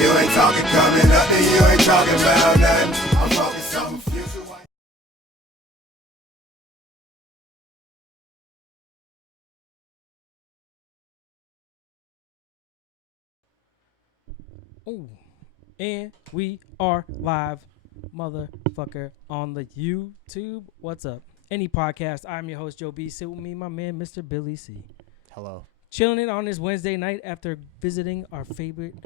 You ain't talking coming up, and you ain't talking about nothing. I'm focused on the future. Ooh. And we are live, motherfucker, on the YouTube. What's up? Any podcast. I'm your host, Joe B. Sit with me, my man, Mr. Billy C. Hello. Chilling in on this Wednesday night after visiting our favorite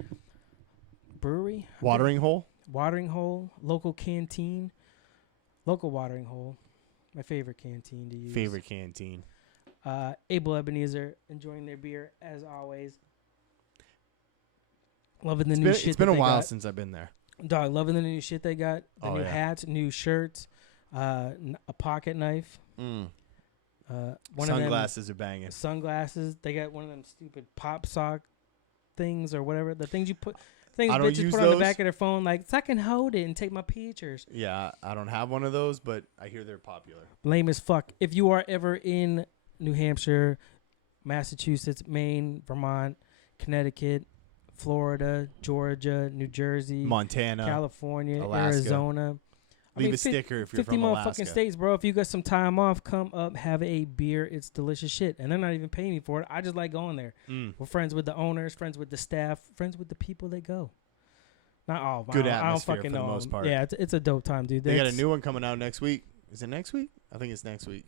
brewery. Watering hole? Watering hole, local canteen. Local watering hole. My favorite canteen to use. Favorite canteen. Abel Ebenezer enjoying their beer as always. Loving the new shit. It's been a while since I've been there. Dog, loving the new shit they got. The new yeah. hats, new shirts, a pocket knife. Sunglasses are banging. Sunglasses. They got one of them stupid pop sock things or whatever. The things I don't bitches use put on the those. back of their phone, like, so I can hold it and take my pictures. Yeah, I don't have one of those, but I hear they're popular. Lame as fuck. If you are ever in New Hampshire, Massachusetts, Maine, Vermont, Connecticut, Florida, Georgia, New Jersey, Montana, California, Alaska. Arizona. Leave a sticker if you're 50 from motherfucking Alaska. states, bro. If you got some time off, come up, have a beer. It's delicious shit. And they're not even paying me for it. I just like going there. We're friends with the owners, friends with the staff, friends with the people that go. Not all. Good I don't atmosphere fucking for the know. most part. Yeah, it's a dope time, dude. They got a new one coming out next week. Is it next week? I think it's next week.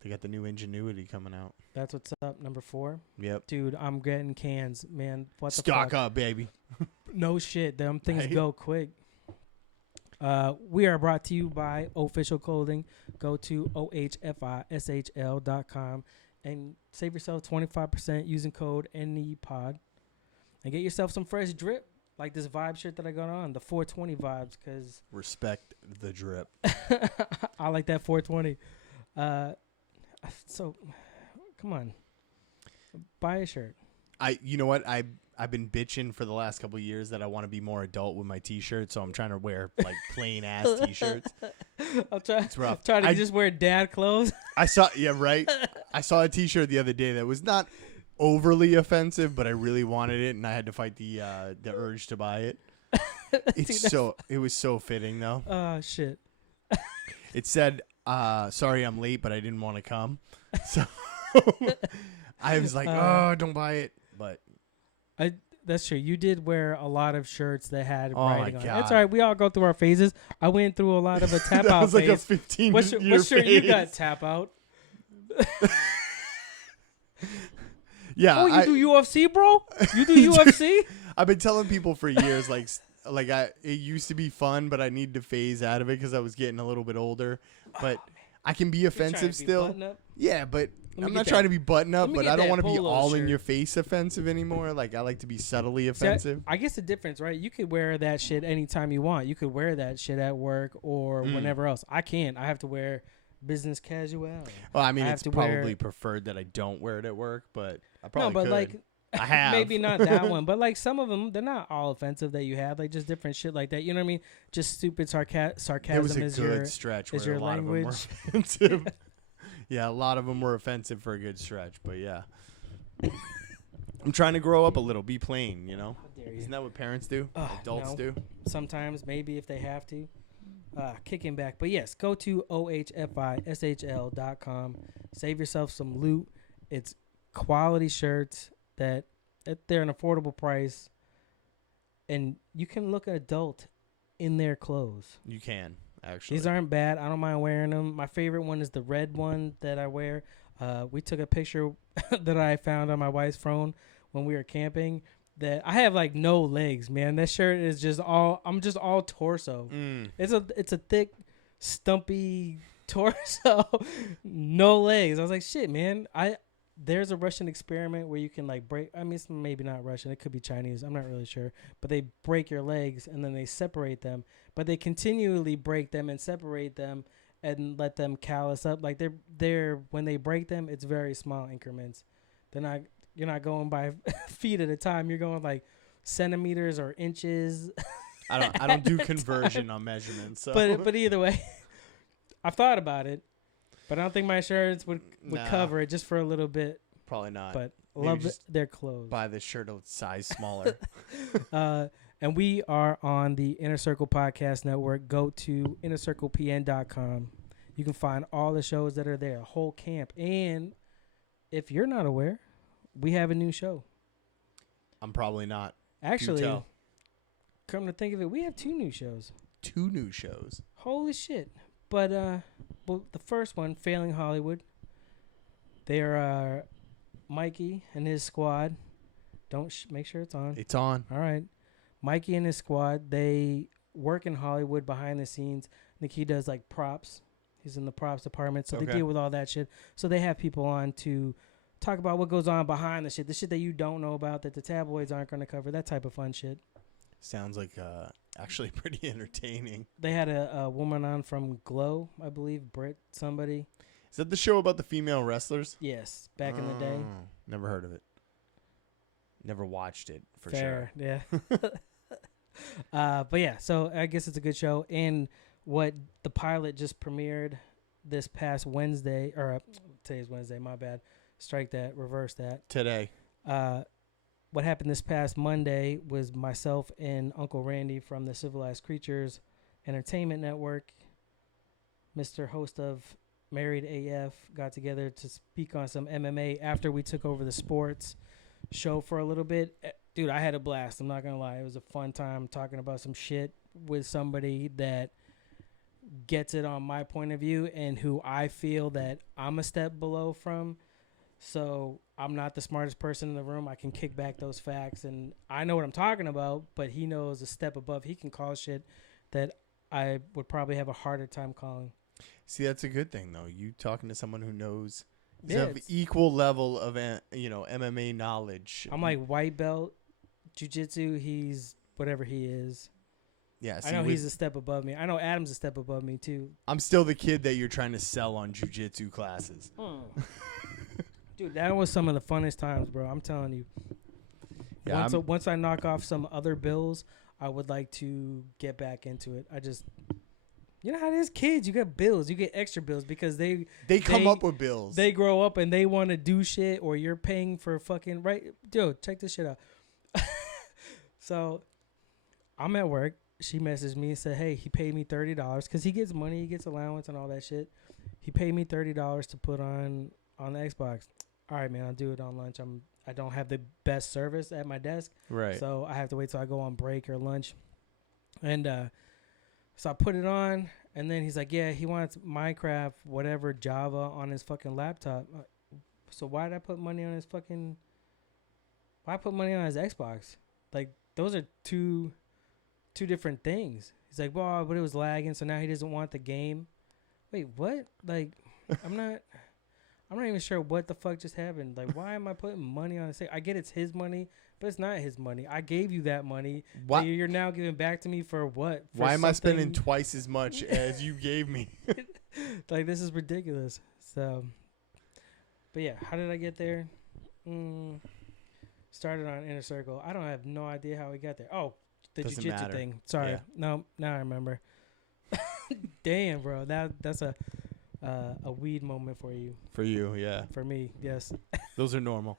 They got the new Ingenuity coming out. That's what's up, number 4. Yep. Dude, I'm getting cans, man. What the Stock fuck? up, baby. No shit. Them things Right? go quick. We are brought to you by Official Clothing. Go to ohfishl.com and save yourself 25% using code NEPOD. And get yourself some fresh drip, like this vibe shirt that I got on, the 420 vibes, because Respect the drip. I like that 420. So, come on. Buy a shirt. You know what? I've been bitching for the last couple of years that I want to be more adult with my t-shirts, so I'm trying to wear like plain ass t-shirts. It's rough. Trying to just wear dad clothes. I saw a t-shirt the other day that was not overly offensive, but I really wanted it, and I had to fight the urge to buy it. It was so fitting though. Oh shit. It said, "Sorry, I'm late, but I didn't want to come." So I was like, "Oh, don't buy it." But that's true. You did wear a lot of shirts that had writing on it. God. That's all right. We all go through our phases. I went through a lot of a tap that out was like phase. a 15 What year shirt you phase. got? Tap out. Yeah. Oh, you do UFC, bro? You do UFC? I've been telling people for years, it used to be fun, but I need to phase out of it because I was getting a little bit older. But I can be offensive still. Yeah, but I'm not trying to be button up, but I don't want to be all in your face offensive anymore. Like, I like to be subtly offensive. I guess the difference, right? You could wear that shit anytime you want. You could wear that shit at work or whenever else. I can't. I have to wear business casual. Well, I mean, it's probably preferred that I don't wear it at work, but I probably could. Like, I have. Maybe not that one, but like some of them, they're not all offensive that you have. Like just different shit like that. You know what I mean? Just stupid sarcasm There was a is good stretch is where your a lot language. of them were offensive. Yeah, a lot of them were offensive for a good stretch, but yeah. I'm trying to grow up a little, be plain, you know? Isn't that what parents do? Adults do? Sometimes, maybe if they have to. Kicking back. But yes, go to ohfishl.com. Save yourself some loot. It's quality shirts that they're an affordable price. And you can look adult in their clothes. You can. Actually. These aren't bad. I don't mind wearing them. My favorite one is the red one that I wear. We took a picture that I found on my wife's phone when we were camping that I have like no legs, man. That shirt is I'm just all torso. It's a thick, stumpy torso, no legs. I was like, shit, man. There's a Russian experiment where you can like break. I mean, it's maybe not Russian. It could be Chinese. I'm not really sure. But they break your legs and then they separate them. But they continually break them and separate them and let them callus up. Like they're when they break them, it's very small increments. You're not going by feet at a time. You're going like centimeters or inches. I don't do conversion on measurements. So. But either way, I've thought about it. But I don't think my shirts would cover it just for a little bit. Probably not. But Maybe love their clothes. Buy the shirt a size smaller. And we are on the Inner Circle Podcast Network. Go to innercirclepn.com. You can find all the shows that are there, a whole camp. And if you're not aware, we have a new show. I'm probably not. Actually, come to think of it, we have 2 new shows. 2 new shows. Holy shit. But well, the first one, Failing Hollywood. They're Mikey and his squad. Don't make sure it's on. It's on. All right. Mikey and his squad, they work in Hollywood behind the scenes. I think he does like props. He's in the props department, so they deal with all that shit. So they have people on to talk about what goes on behind the shit that you don't know about, that the tabloids aren't going to cover, that type of fun shit. Sounds like actually pretty entertaining. They had a woman on from Glow, I believe, Britt somebody. Is that the show about the female wrestlers? Yes, back in the day. Never heard of it. Never watched it, for Fair, sure. Yeah. But yeah, so I guess it's a good show. And what the pilot just premiered this past Wednesday, or today's Wednesday, my bad. Strike that, reverse that. Today. What happened this past Monday was myself and Uncle Randy from the Civilized Creatures Entertainment Network, Mr. Host of Married AF, got together to speak on some MMA after we took over the sports show for a little bit. Dude, I had a blast. I'm not going to lie. It was a fun time talking about some shit with somebody that gets it on my point of view and who I feel that I'm a step below from. So I'm not the smartest person in the room. I can kick back those facts, and I know what I'm talking about, but he knows a step above. He can call shit that I would probably have a harder time calling. See, that's a good thing, though. You talking to someone who knows have equal level of MMA knowledge. I'm like white belt, jiu-jitsu. He's whatever he is. Yeah, I know he's a step above me. I know Adam's a step above me, too. I'm still the kid that you're trying to sell on jiu-jitsu classes. Dude, that was some of the funnest times, bro. I'm telling you. Yeah, once I knock off some other bills, I would like to get back into it. You know how it is, kids. You get bills. You get extra bills because they come up with bills. They grow up and they want to do shit, or you're paying for fucking right. Dude, check this shit out. So, I'm at work. She messaged me and said, "Hey, he paid me $30 because he gets money, he gets allowance and all that shit. He paid me $30 to put on the Xbox. All right, man, I'll do it on lunch. I don't have the best service at my desk, right? So I have to wait till I go on break or lunch, and so I put it on, and then he's like, yeah, he wants Minecraft, whatever, Java on his fucking laptop. So why did I put money on his fucking... Why I put money on his Xbox? Like, those are two different things. He's like, well, but it was lagging, so now he doesn't want the game. Wait, what? Like, I'm not even sure what the fuck just happened. Like, why am I putting money on it? I get it's his money, but it's not his money. I gave you that money. What? You're now giving back to me for what? For why am I spending twice as much as you gave me? Like, this is ridiculous. So, but yeah, how did I get there? Started on Inner Circle. I have no idea how we got there. Oh, the jiu-jitsu thing. Sorry. Yeah. No, now I remember. Damn, bro. That's a weed moment for you. For you, yeah. For me, yes. Those are normal.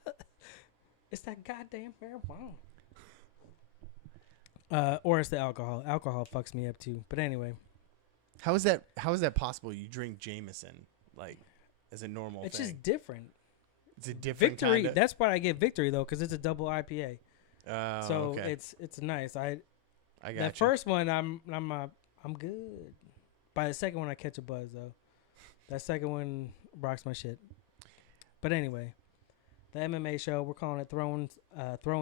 It's that goddamn marijuana. Or it's the alcohol. Alcohol fucks me up too. But anyway. How is that possible? You drink Jameson like as a normal it's thing. Just different. It's a different Victory. Kinda... That's why I get Victory though, because it's a double IPA. Oh, so okay. it's nice. I got that first one I'm good. By the second one I catch a buzz though. That second one rocks my shit. But anyway, the MMA show, we're calling it Throwing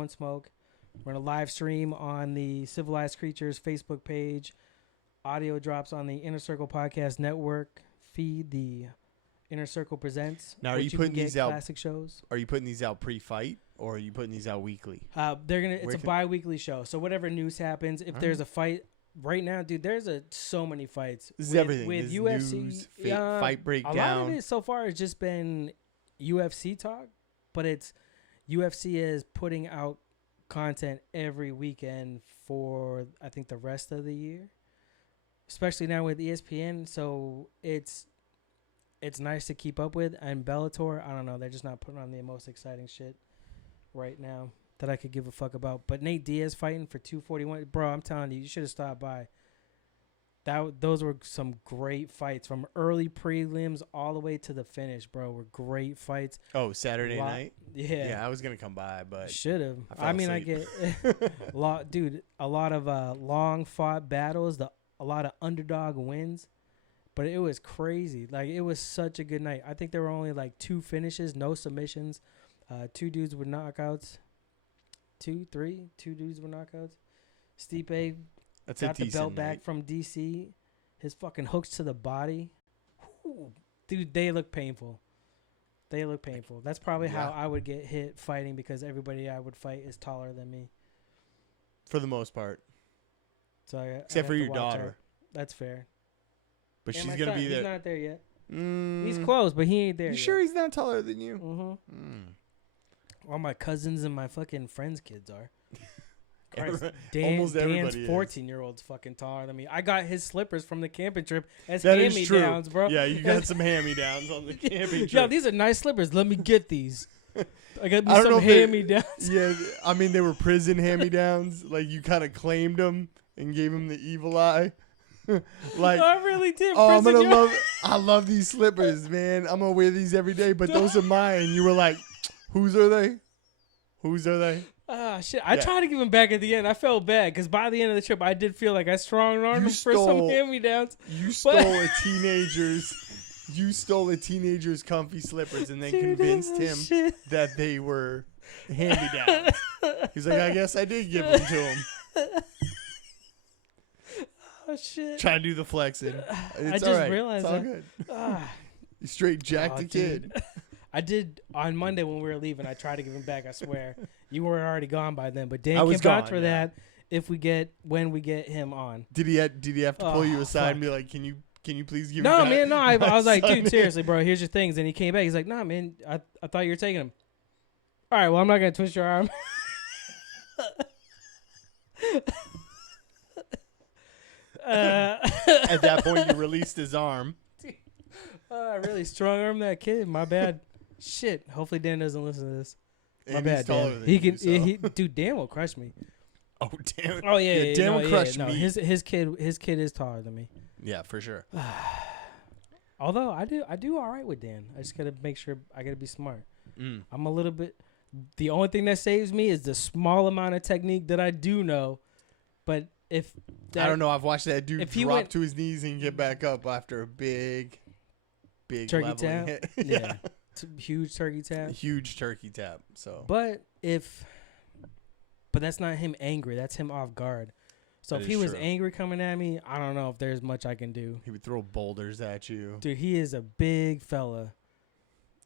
Smoke. We're going to live stream on the Civilized Creatures Facebook page. Audio drops on the Inner Circle Podcast Network feed, the Inner Circle Presents. Now, are you putting these out? Classic shows. Are you putting these out pre-fight, or are you putting these out weekly? It's a bi-weekly show. So whatever news happens, if there's a fight... Right now, dude, there's so many fights. This is everything. With this UFC, news, fight breakdown. A lot of it so far has just been UFC talk, but it's UFC is putting out content every weekend for, I think, the rest of the year, especially now with ESPN. So it's nice to keep up with. And Bellator, I don't know, they're just not putting on the most exciting shit right now. that I could give a fuck about. But Nate Diaz fighting for 241, bro. I'm telling you, you should have stopped by. Those were some great fights from early prelims all the way to the finish, bro. Were great fights. Oh, Saturday night? Yeah. Yeah, I was gonna come by, but should have. I I get a lot of long fought battles, a lot of underdog wins, but it was crazy. Like, it was such a good night. I think there were only like 2 finishes, no submissions, 2 dudes with knockouts, 2 dudes with knockouts. Stipe That's got a the belt decent back night. from DC. His fucking hooks to the body. Whew. Dude, they look painful. That's probably how I would get hit fighting, because everybody I would fight is taller than me. For the most part. So Except for your daughter. That's fair. But And she's my going to son, be there. He's not there yet. Mm, He's close, but he ain't there You yet. sure he's not taller than you? Mm-hmm. Mm. All my cousins and my fucking friends' kids are. Christ, Almost Dan's everybody is. 14-year-old's fucking taller than me. I got his slippers from the camping trip as That is true. hand-me-downs, bro. Yeah, you got some hand-me-downs on the camping trip. Yo, these are nice slippers. Let me get these. I got me I don't know some if they- hand-me-downs. Yeah, I mean, they were prison hand-me-downs. Like, you kind of claimed them and gave them the evil eye. Like, I really did. oh, Prison I love these slippers, man. I'm going to wear these every day, but those are mine. You were like, whose are they? Whose are they? Ah, shit. I tried to give him back at the end. I felt bad because by the end of the trip, I did feel like I strong-armed him for some hand-me-downs. You stole a teenager's comfy slippers and then convinced him that they were hand-me-downs. He's like, I guess I did give them to him. Oh, shit. Trying to do the flexing. It's just all right. realized it's all that. good. Ah. You straight jacked Oh, a kid. I did on Monday when we were leaving. I tried to give him back. I swear, you were already gone by then. But Dan I was can vouch gone, for yeah. that. When we get him on. Did he have to pull you aside and fuck. be like, can you please give No, me man, no. I was like, son dude, seriously, bro. Here's your things. And he came back. He's like, nah, man. I thought you were taking them. All right, well, I'm not gonna twist your arm. At that point, you released his arm. I really strong armed that kid. My bad. Shit. Hopefully Dan doesn't listen to this. My And he's bad, taller Dan. than He you, can. so. Dude, Dan will crush me. Oh, damn. Oh yeah, Dan no, will crush no. me. His kid is taller than me. Yeah, for sure. Although I do all right with Dan. I just gotta make sure I gotta be smart. Mm. I'm a little bit. The only thing that saves me is the small amount of technique that I do know. But if I don't know, I've watched that dude if he drop went- to his knees and get back up after a big turkey leveling tap, hit. yeah, huge turkey tap. Huge turkey tap. So But that's not him angry. That's him off guard. So That if he is was true. angry coming at me, I don't know if there's much I can do. he would throw boulders at you. Dude, he is a big fella.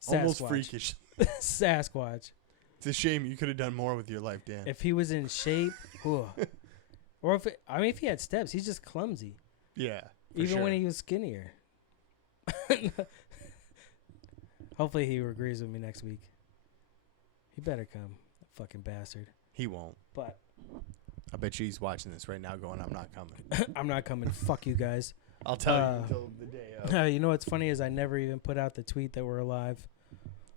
Almost Sasquatch. freakish. Sasquatch. It's a shame you could have done more with your life, Dan. If he was in shape, or if he had steps, he's just clumsy. Yeah. for Even when sure. he was skinnier. Hopefully he agrees with me next week. He better come, fucking bastard. He won't. But I bet you he's watching this right now going, I'm not coming. I'm not coming. Fuck you guys. I'll tell you until the day of. You know what's funny is I never even put out the tweet that we're alive.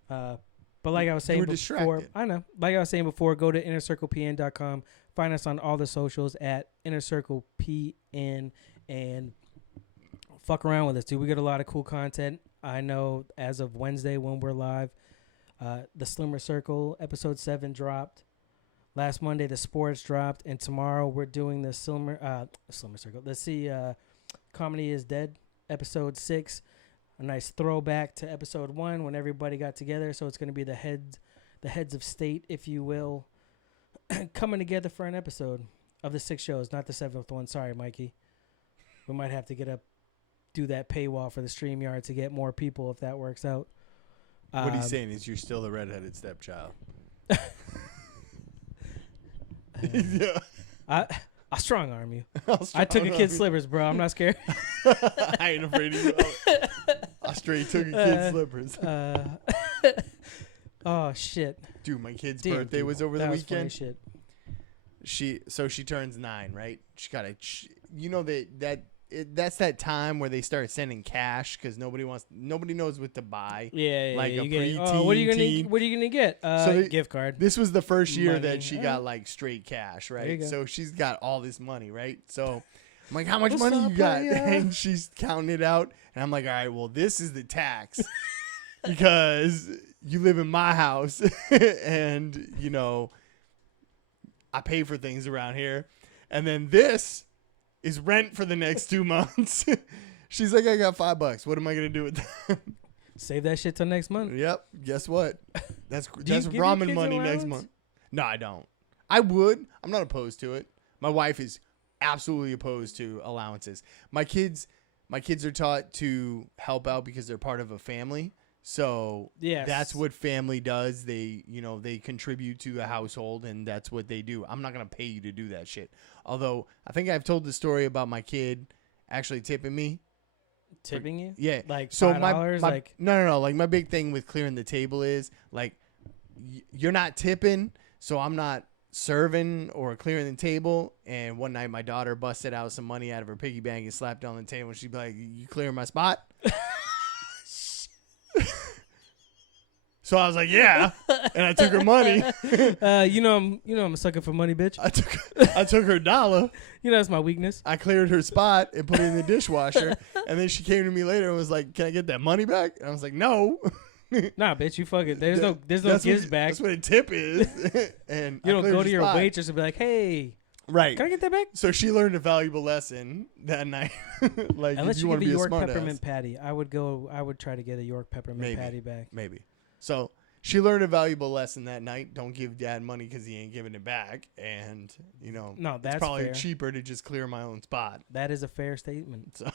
But like I was saying were before, distracted. I know. Like I was saying before, go to innercirclepn.com. Find us on all the socials at innercirclepn and fuck around with us, dude. We get a lot of cool content. I know as of Wednesday when we're live, the Slimmer Circle episode 7 dropped. Last Monday the sports dropped, and tomorrow we're doing the Slimmer Circle. Let's see, Comedy is Dead episode 6. A nice throwback to episode 1 when everybody got together. So it's going to be the heads of state, if you will, coming together for an episode of the 6 shows, not the 7th one. Sorry, Mikey. We might have to do that paywall for the StreamYard to get more people if that works out. What he's saying is you're still the redheaded stepchild. Yeah. I'll strong arm you. I'll I took a strong-arm kid's you. slippers, bro. I'm not scared. I ain't afraid of you. I straight took a kid's slippers. Oh shit! Dude, my kid's Damn, birthday dude, was over the that was funny weekend. shit. She turns 9, right? She got you know that that's that time where they start sending cash because nobody knows what to buy. Yeah, like a you get, preteen. what are you gonna get? So gift card. This was the first year Money. that she got like straight cash, There you right? go. So she's got all this money, right? So I'm like, how much What's money up, you got? playa? And she's counting it out, and I'm like, all right, well, this is the tax because you live in my house, and I pay for things around here, and then this is rent for the next 2 months. She's like, I got $5. What am I gonna do with that? Save that shit till next month. Yep. Guess what? That's Do you give your ramen kids money allowance? next month. No, I don't. I would. I'm not opposed to it. My wife is absolutely opposed to allowances. My kids are taught to help out because they're part of a family. So Yes. that's what family does. They contribute to a household, and that's what they do. I'm not going to pay you to do that shit. Although I think I've told the story about my kid actually tipping me. Tipping you? Yeah. Like so $5? my Like no. Like my big thing with clearing the table is like you're not tipping, so I'm not serving or clearing the table. And one night my daughter busted out some money out of her piggy bank and slapped it on the table. And she'd be like, "You clearing my spot?" So I was like, "Yeah," and I took her money. I'm a sucker for money, bitch. I took her $1. That's my weakness. I cleared her spot and put it in the dishwasher. And then she came to me later and was like, "Can I get that money back?" And I was like, "No." Nah, bitch, you fucking. There's no That's gives what, back. That's what a tip is. And You don't go to your spot. waitress and be like, "Hey, Right. can I get that back?" So she learned a valuable lesson that night. Like, Unless if you want give to a be York a smart peppermint ass, patty, I would try to get a York peppermint patty back. maybe. So she learned a valuable lesson that night. Don't give dad money because he ain't giving it back. And No, that's it's probably fair. cheaper to just clear my own spot. That is a fair statement. So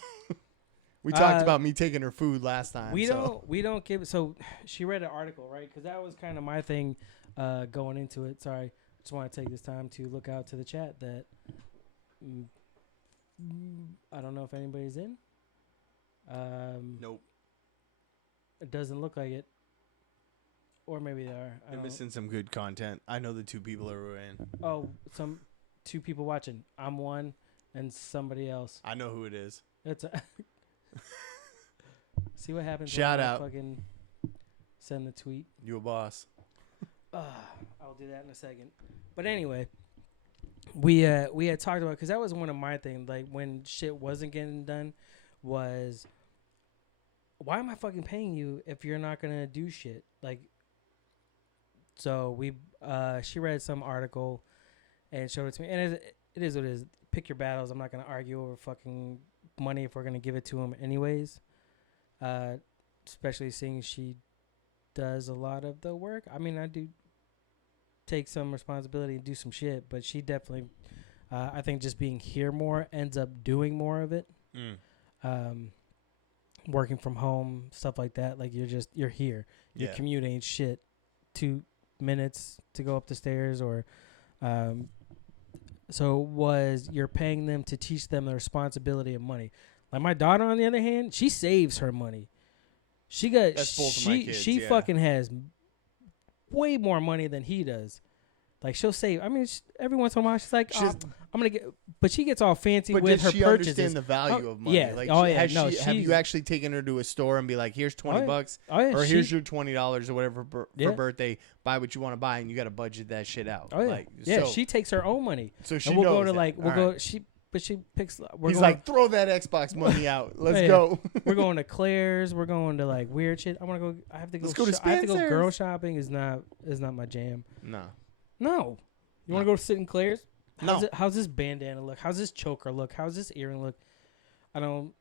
we talked about me taking her food last time. We don't give. So she read an article, right? Because that was kind of my thing going into it. Sorry, just want to take this time to look out to the chat that I don't know if anybody's in. Nope. It doesn't look like it. Or maybe they are. They're missing some good content. I know the two people are in. Oh, two people watching. I'm one, and somebody else. I know who it is. It's see what happens. Shout when I out. Fucking send the tweet. You a boss. I'll do that in a second. But anyway, we had talked about, because that was one of my things. Like when shit wasn't getting done, was why am I fucking paying you if you're not gonna do shit? Like. So she read some article and showed it to me, and it is what it is. Pick your battles. I'm not gonna argue over fucking money if we're gonna give it to him anyways. Especially seeing she does a lot of the work. I mean, I do take some responsibility and do some shit, but she definitely, I think, just being here more ends up doing more of it. Working from home, stuff like that. Like you're here. Your commute ain't shit. 2 minutes to go up the stairs, or you're paying them to teach them the responsibility of money. Like my daughter, on the other hand, she saves her money. That's both of my kids, she fucking has way more money than he does. Like she'll save. I mean, every once in a while she's like, I'm gonna get. But she gets all fancy with her does she purchases. understand the value of money? Yeah. Like, have you actually taken her to a store and be like, here's $20, or here's your $20 or whatever for birthday. Buy what you want to buy, and you got to budget that shit out. Oh yeah. Like, yeah. So, she takes her own money. So she and we'll knows go to that. like we'll All go. right. She picks. He's like, throw that Xbox money out. Let's go. We're going to Claire's. We're going to like weird shit. I want to go. I have to go. Let's go to I have to go. Spencer's. Girl shopping is not my jam. No. You want to go to sit in Claire's? No. How's this bandana look? How's this choker look? How's this earring look? I don't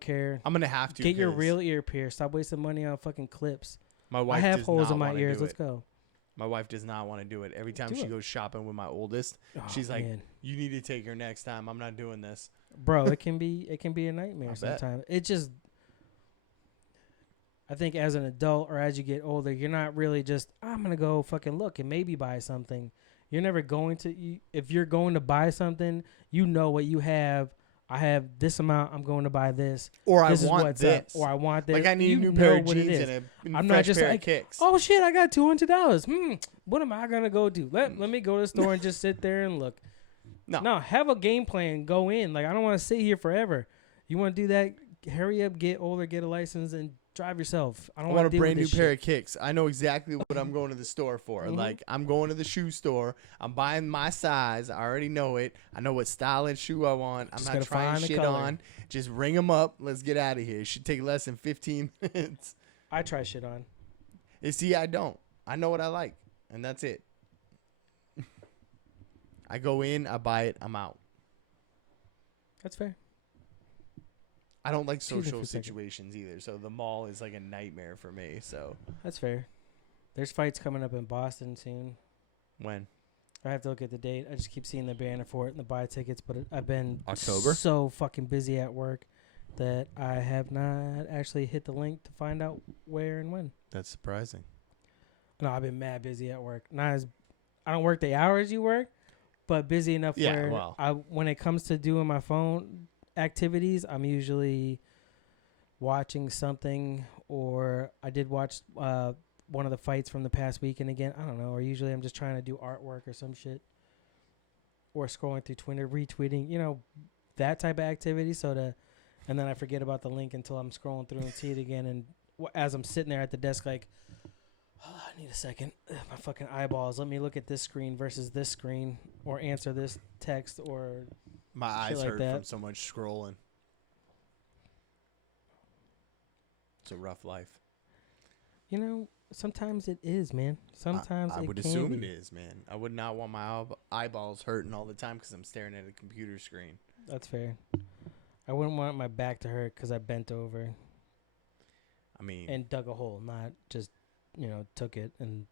care. I'm gonna have to get your real ear pierced. Stop wasting money on fucking clips. My wife. I have does holes not in my wanna ears. do Let's it. go. My wife does not want to do it. Every time she goes shopping with my oldest, she's like, man. "You need to take her next time. I'm not doing this." Bro, it can be a nightmare sometimes. It just, I think as an adult or as you get older, you're not really just, I'm going to go fucking look and maybe buy something. You're never going to, if you're going to buy something, you know what you have. I have this amount. I'm going to buy this. Or this I want this. Or I want this. Like I need you a new pair of what it jeans is. and a I'm fresh not just pair like, of kicks. oh shit, I got $200. What am I going to go do? Let me go to the store and just sit there and look. No, have a game plan. Go in. Like, I don't want to sit here forever. You want to do that? Hurry up, get older, get a license, and drive yourself. I don't I want want to a deal brand with new this pair shit. of kicks. I know exactly what I'm going to the store for. Mhm. Like, I'm going to the shoe store. I'm buying my size. I already know it. I know what style and shoe I want. I'm Just not gotta trying find the shit color. on. Just ring them up. Let's get out of here. It should take less than 15 minutes. I try shit on. And see, I don't. I know what I like, and that's it. I go in, I buy it, I'm out. That's fair. I don't like Excuse me social for a second. situations either, so the mall is like a nightmare for me. So That's fair. There's fights coming up in Boston soon. when? I have to look at the date. I just keep seeing the banner for it and the buy tickets, but I've been October? so fucking busy at work that I have not actually hit the link to find out where and when. That's surprising. No, I've been mad busy at work. Not as I don't work the hours you work, but busy enough Yeah, where well. when it comes to doing my phone activities, I'm usually watching something, or I did watch one of the fights from the past weekend again. I don't know, or usually I'm just trying to do artwork or some shit, or scrolling through Twitter, retweeting, that type of activity. And then I forget about the link until I'm scrolling through and see it again. And as I'm sitting there at the desk, like, oh, I need a second. My fucking eyeballs. Let me look at this screen versus this screen, or answer this text, or My eyes like hurt that. from so much scrolling. It's a rough life. sometimes it is, man. Sometimes I it would can assume be. it is, man. I would not want my eyeballs hurting all the time because I'm staring at a computer screen. That's fair. I wouldn't want my back to hurt because I bent over I mean, and dug a hole, not just, took it and.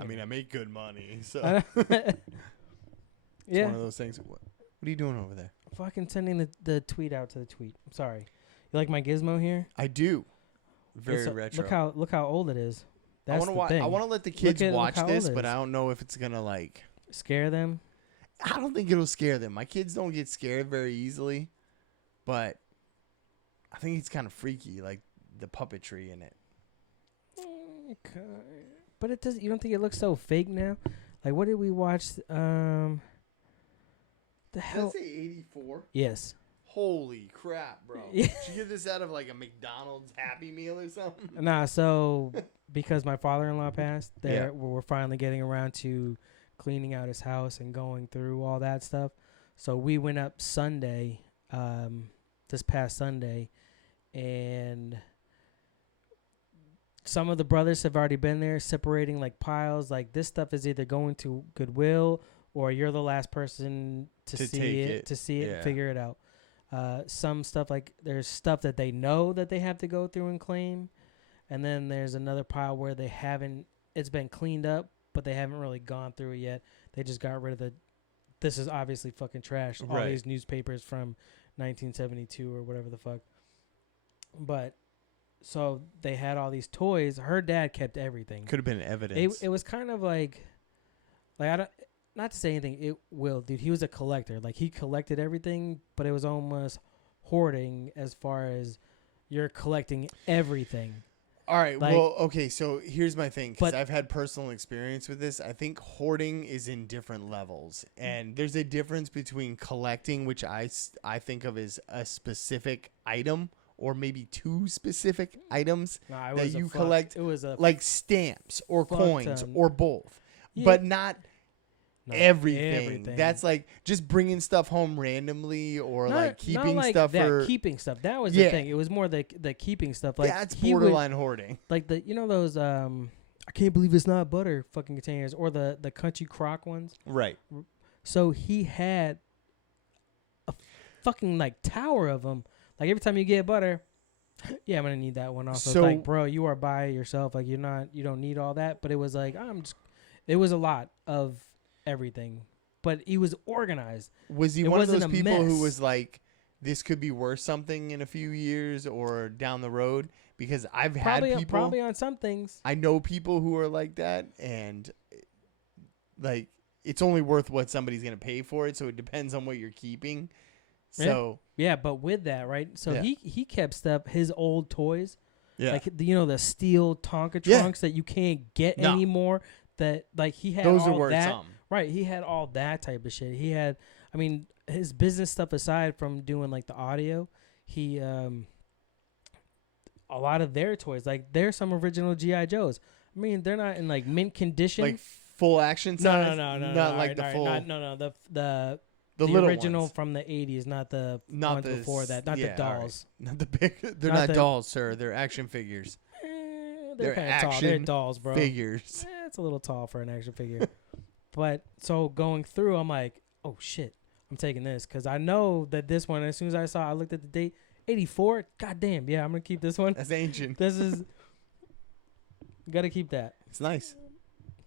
I make good money, so yeah. it's one of those things. What are you doing over there? Fucking sending the tweet out to the tweet. I'm sorry. You like my gizmo here? I do. Very It's retro. Look how old it is. That's the thing. I want to let the kids Look watch how old this, it but is. I don't know if it's gonna Scare them. I don't think it'll scare them. My kids don't get scared very easily, but I think it's kind of freaky, like the puppetry in it. Okay. But it does. You don't think it looks so fake now? Like, what did we watch? The hell? Does it say 84? Yes. Holy crap, bro! Yeah. Did you get this out of like a McDonald's Happy Meal or something? Nah. So because my father-in-law passed, Yeah. we're finally getting around to cleaning out his house and going through all that stuff. So we went up Sunday, this past Sunday, and some of the brothers have already been there separating like piles. Like, this stuff is either going to Goodwill or you're the last person to To see take it, it. to see it Yeah. and figure it out. Some stuff, like there's stuff that they know that they have to go through and claim. And then there's another pile where it's been cleaned up, but they haven't really gone through it yet. They just got rid of this is obviously fucking trash. All Right. these newspapers from 1972 or whatever the fuck. But so they had all these toys. Her dad kept everything. Could have been evidence. It was kind of like I don't, not to say anything. Dude, he was a collector. Like, he collected everything, but it was almost hoarding as far as you're collecting everything. All right. Like, Well, okay. So here's my thing, because But- I've had personal experience with this. I think hoarding is in different levels, and there's a difference between collecting, which I think of as a specific item, or maybe two specific items Nah, it that was you collect, It was a like stamps or fuck coins ton. or both, Yeah. but not Not everything. That's like just bringing stuff home randomly, or like keeping like stuff that, for. keeping stuff. That was Yeah. the thing. It was more the keeping stuff. Like, That's he would- borderline hoarding. like those I can't believe it's not butter fucking containers, or the country crock ones. Right. So he had a fucking like tower of them. Like, every time you get butter, yeah, I'm gonna need that one also. So- It's like, bro, you are by yourself. Like, you don't need all that. But it was like, it was a lot of everything. But he was organized. Was he It one of those wasn't a people who mess. was like, this could be worth something in a few years or down the road? Because I've had people. Probably on some things. I know people who are like that, and like it's only worth what somebody's gonna pay for it. So it depends on what you're keeping. So Yeah, but with that, right? So Yeah. he kept stuff, his old toys, yeah, like the steel Tonka Yeah. trunks that you can't get No. anymore. That, like, he had those all are worth that. some. Right, he had all that type of shit. He had, his business stuff aside from doing like the audio, he a lot of their toys, like there's some original GI Joes. I mean, they're not in like mint condition. Like full action size. No. Not like the full. The little original ones. from the 80s, not the Not ones the before that, not the dolls. Right. Not the big. They're Not not the- dolls, sir. They're action figures. They're kind of tall. They're dolls, bro. Figures. It's a little tall for an action figure. But so going through, I'm like, oh shit, I'm taking this because I know that this one. As soon as I looked at the date, 84. God damn, yeah, I'm gonna keep this one. That's ancient. This is gotta keep that. It's nice.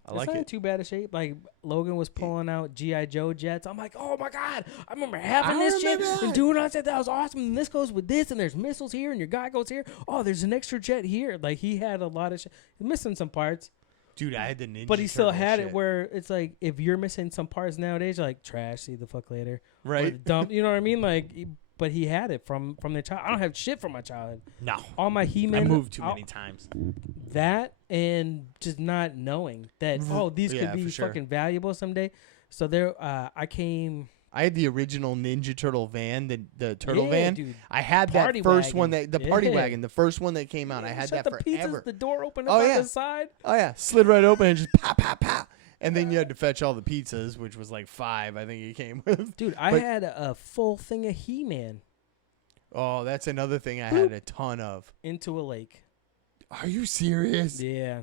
I It's like not in it. too bad a shape. Like Logan was pulling out GI Joe jets. I'm like, oh my god, I remember having this shit and doing. I said that was awesome. And this goes with this, and there's missiles here, and your guy goes here. Oh, there's an extra jet here. Like he had a lot of shit. He's missing some parts. Dude, I had the Ninja But he still Turtle had shit. it where it's like if you're missing some parts nowadays, you're like trash. See the fuck later, or Right. dump. You know what I mean? Like, but he had it from their child. I don't have shit from my childhood. No. All my He-Man. I moved too many times. That and just not knowing that these Yeah, could be for sure. fucking valuable someday. So there, I had the original Ninja Turtle van, the turtle Yeah, van. dude. I had that Party first one wagon. the party Yeah. wagon, the first one that came out. I had shut that the forever. pizzas, the door open Oh, up on yeah. the side. Oh yeah, slid right open and just pop, pop, pop. And then you had to fetch all the pizzas, which was like 5, I think it came with. Dude, I But- had a full thing of He-Man Oh, that's another thing I had a ton of. into a lake. Are you serious? Yeah.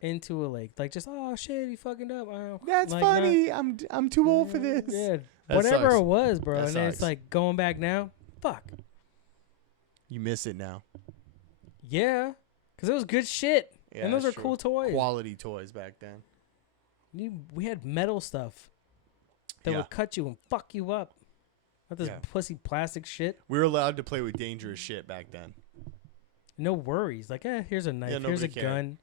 Into a lake. Like just, oh shit, he fucking up. Oh, That's like, funny. I'm too old for this. Yeah. That Whatever sucks. it was, bro. That And then it's sucks. like going back now. Fuck. You miss it now. Yeah. Because it was good shit. Yeah, and those are that's true. cool toys. Quality toys back then. We had metal stuff that Yeah. would cut you and fuck you up. Not this Yeah. pussy plastic shit. We were allowed to play with dangerous shit back then. No worries. Like, here's a knife. Yeah, Here's a nobody cared. gun.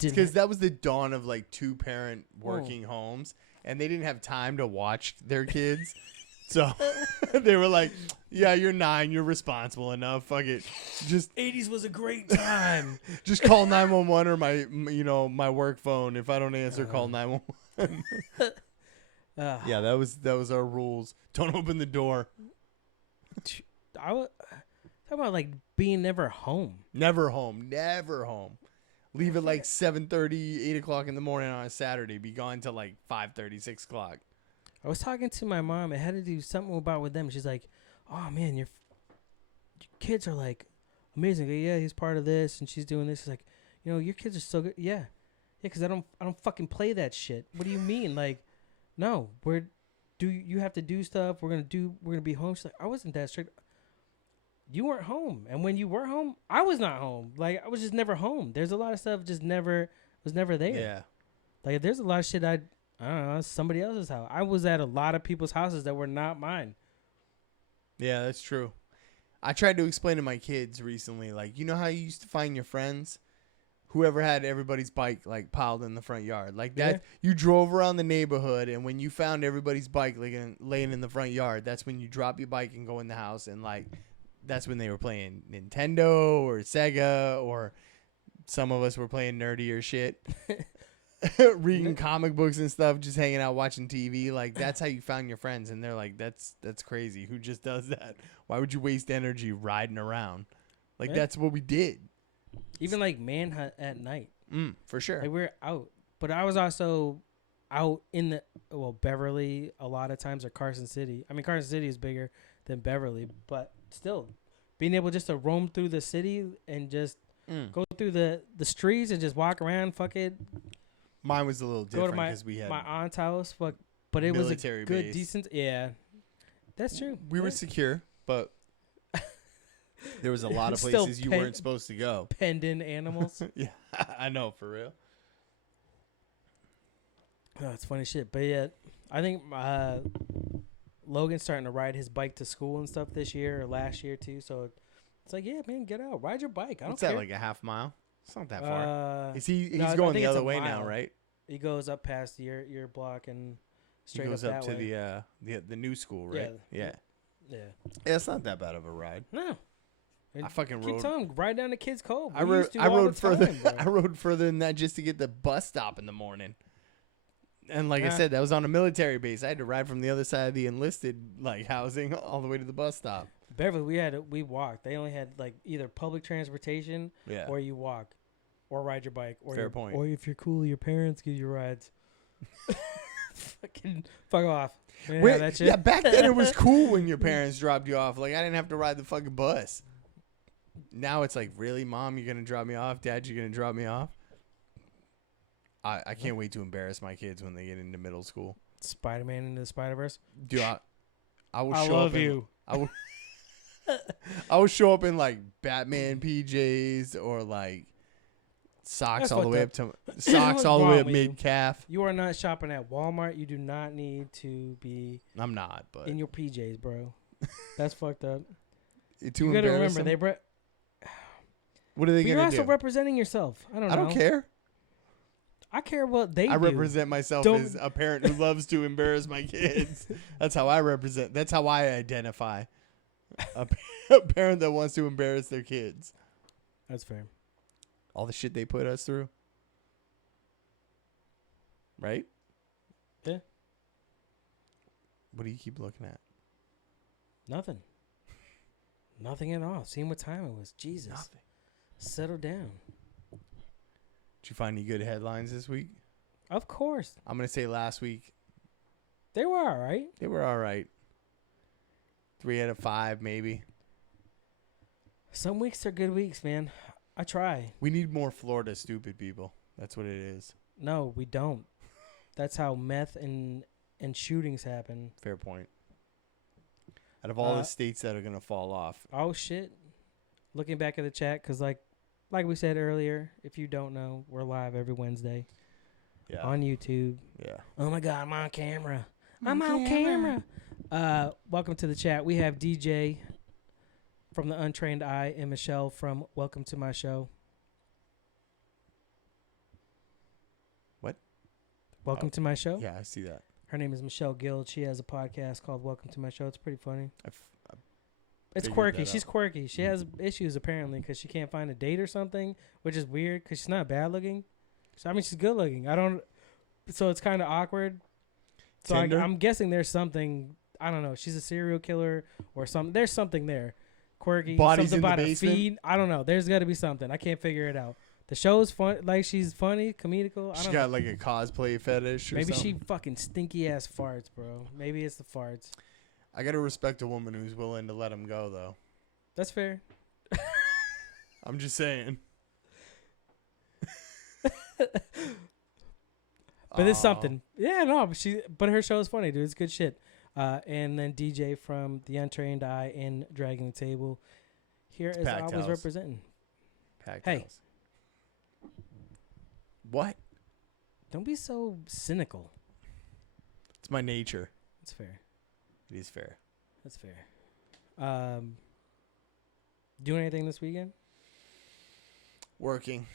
Because that was the dawn of like 2-parent working homes, and they didn't have time to watch their kids. So they were like, yeah, you're 9, you're responsible enough. Fuck it. Just 80s was a great time. just call 911 or my work phone. If I don't answer, call 911. Yeah, that was our rules. Don't open the door. I was talking about like being never home. Never home. Never home. Leave at like 7:30, 8 o'clock in the morning on a Saturday. Be gone till like 5:30, 6 o'clock. I was talking to my mom. It had to do something about with them. She's like, "Oh man, your kids are like amazing. Like, yeah, he's part of this, and she's doing this. She's like, your kids are so good. Yeah, because I don't fucking play that shit. What do you mean? Like, no, you have to do stuff. We're gonna be home. She's like, I wasn't that strict. You weren't home, and when you were home, I was not home. Like I was just never home. There's a lot of stuff was never there. Yeah. Like there's a lot of shit I don't know, it's somebody else's house. I was at a lot of people's houses that were not mine. Yeah, that's true. I tried to explain to my kids recently, like, you know how you used to find your friends? Whoever had everybody's bike, like, piled in the front yard. Like, that, Yeah. You drove around the neighborhood, and when you found everybody's bike laying in the front yard, that's when you drop your bike and go in the house, and, like, that's when they were playing Nintendo or Sega, or some of us were playing nerdier shit. Reading comic books and stuff, just hanging out watching TV. Like, that's how you found your friends. And they're like, that's crazy. Who just does that? Why would you waste energy riding around? Like, Yeah. that's what we did. Even like manhunt at night. For sure. Like we're out. But I was also out in Beverly a lot of times, or Carson City. I mean, Carson City is bigger than Beverly, but still being able just to roam through the city and just go through the streets and just walk around, fuck it. Mine was a little Go to different because we had my aunt's house, but it was a military good, base. decent. Yeah, that's true. We were secure, but there was a lot of Still places you weren't supposed to go. penned in animals. Yeah, I know, for real. Oh, it's funny shit. But yeah, I think Logan's starting to ride his bike to school and stuff this year or last year too. So it's like, yeah, man, get out, ride your bike. I don't What's care. that, like a half mile? It's not that far. He's no, I going think the it's other a way mile. now, right? He goes up past your block and He straight goes up up that to way. the new school, right? Yeah. Yeah. It's not that bad of a ride. No. And I fucking keep rode. telling him, ride down to Kids Cove. I We rode. used to I all rode the further. time, bro. I rode further than that just to get the bus stop in the morning. And like I said, that was on a military base. I had to ride from the other side of the enlisted like housing all the way to the bus stop. Beverly, we walked. They only had like either public transportation or you walk or ride your bike. Or Fair point. Or if you're cool, your parents give you rides. Fuck off. Yeah, back then it was cool when your parents dropped you off. Like I didn't have to ride the fucking bus. Now it's like, really, Mom, you're gonna drop me off? Dad, you're gonna drop me off? I can't wait to embarrass my kids when they get into middle school. Spider-Man into the Spider-Verse. Dude, I will I show love up you. I will show up in like Batman PJs or like socks all the way up to mid calf. You are not shopping at Walmart. You do not need to be. I'm not, but in your PJs, bro. That's fucked up. You gotta remember what are they gonna do? You're also representing yourself. I don't know. I don't care. I care what they do. I represent myself as a parent who loves to embarrass my kids. That's how I represent. That's how I identify. A parent that wants to embarrass their kids. That's fair. All the shit they put us through. Right? Yeah. What do you keep looking at? Nothing. Nothing at all. Seeing what time it was. Jesus. Nothing. Settle down. Did you find any good headlines this week? Of course. I'm going to say last week. They were all right. They were all right. 3 out of 5, maybe. Some weeks are good weeks, man. I try. We need more Florida stupid people. That's what it is. No, we don't. That's how meth and shootings happen. Fair point. Out of all the states that are going to fall off. Oh, shit. Looking back at the chat, because like we said earlier, if you don't know, we're live every Wednesday on YouTube. Yeah. Oh, my God, I'm on camera. I'm on camera. Welcome to the chat. We have DJ from The Untrained Eye and Michelle from Welcome to My Show. What? Welcome to My Show? Yeah, I see that. Her name is Michelle Guild. She has a podcast called Welcome to My Show. It's pretty funny. It's quirky. She's quirky. She has issues apparently because she can't find a date or something, which is weird because she's not bad looking. So, I mean, she's good looking. So it's kind of awkward. So I'm guessing there's something. I don't know. She's a serial killer or something. There's something there. Quirky. Bodies something in about the a basement? feed. I don't know. There's got to be something. I can't figure it out. The show's fun. Like she's funny, comedical. She got like a cosplay fetish. Maybe she fucking stinky ass farts, bro. Maybe it's the farts. I gotta respect a woman who's willing to let him go, though. That's fair. I'm just saying. But it's something. Yeah, no, but her show is funny, dude. It's good shit. And then DJ from The Untrained Eye and Dragging the Table. Here is always representing. Packed hey. house. What? Don't be so cynical. It's my nature. It's fair. It is fair. That's fair. Doing anything this weekend? Working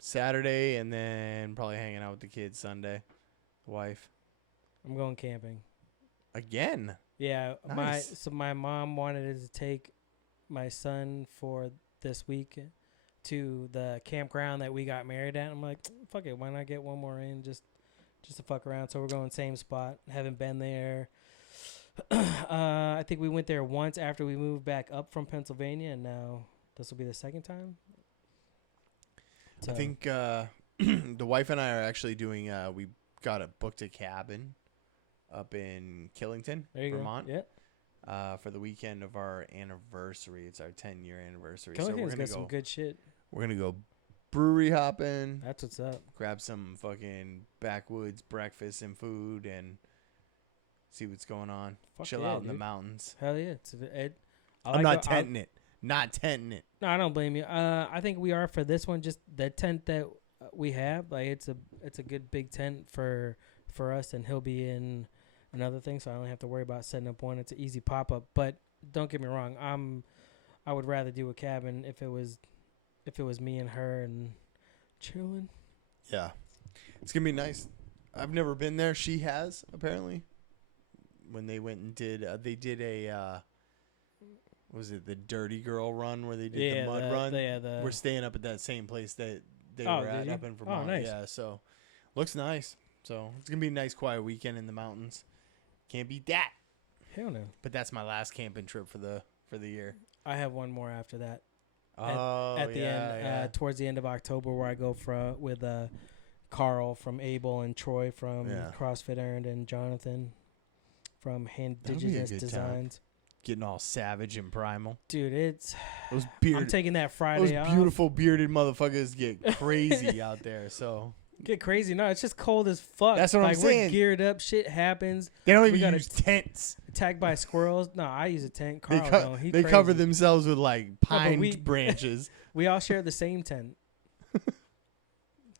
Saturday and then probably hanging out with the kids Sunday. Wife. I'm going camping. Again? Yeah. Nice. My mom wanted to take my son for this week to the campground that we got married at. I'm like, fuck it, why not get one more in just to fuck around? So we're going same spot. Haven't been there. I think we went there once after we moved back up from Pennsylvania, and now this will be the second time. So. I think the wife and I are actually doing. We booked a cabin up in Killington, Vermont. Yeah. For the weekend of our anniversary. It's our 10-year anniversary. Killington's got some good shit. We're gonna go brewery hopping. That's what's up. Grab some fucking backwoods breakfast and food and see what's going on. Chill out in the mountains. Hell yeah. I'm not tenting it. Not tenting it. No, I don't blame you. I think we are for this one. Just the tent that we have, like it's a good big tent for us, and he'll be in another thing, so I don't have to worry about setting up one. It's an easy pop up. But don't get me wrong, I would rather do a cabin if it was me and her and chilling. Yeah, it's gonna be nice. I've never been there. She has apparently. When they went and did, they did a. Was it the Dirty Girl run where they did the mud run? We're staying up at that same place that they were at up in Vermont. Oh, nice. Yeah, so Looks nice. So it's gonna be a nice, quiet weekend in the mountains. Can't beat that. Hell no. But that's my last camping trip for the year. I have one more after that. Oh, At the end, towards the end of October, where I go with Carl from Able and Troy from CrossFit Earned and Jonathan from Indigenous Designs. Getting all savage and primal. Dude, I'm taking that Friday off. Those beautiful bearded motherfuckers get crazy out there. So get crazy. No, it's just cold as fuck. That's what I'm saying. We're geared up. Shit happens. They don't even use tents. Attacked by squirrels. No, I use a tent. Carl they cover themselves with like pine branches. We all share the same tent.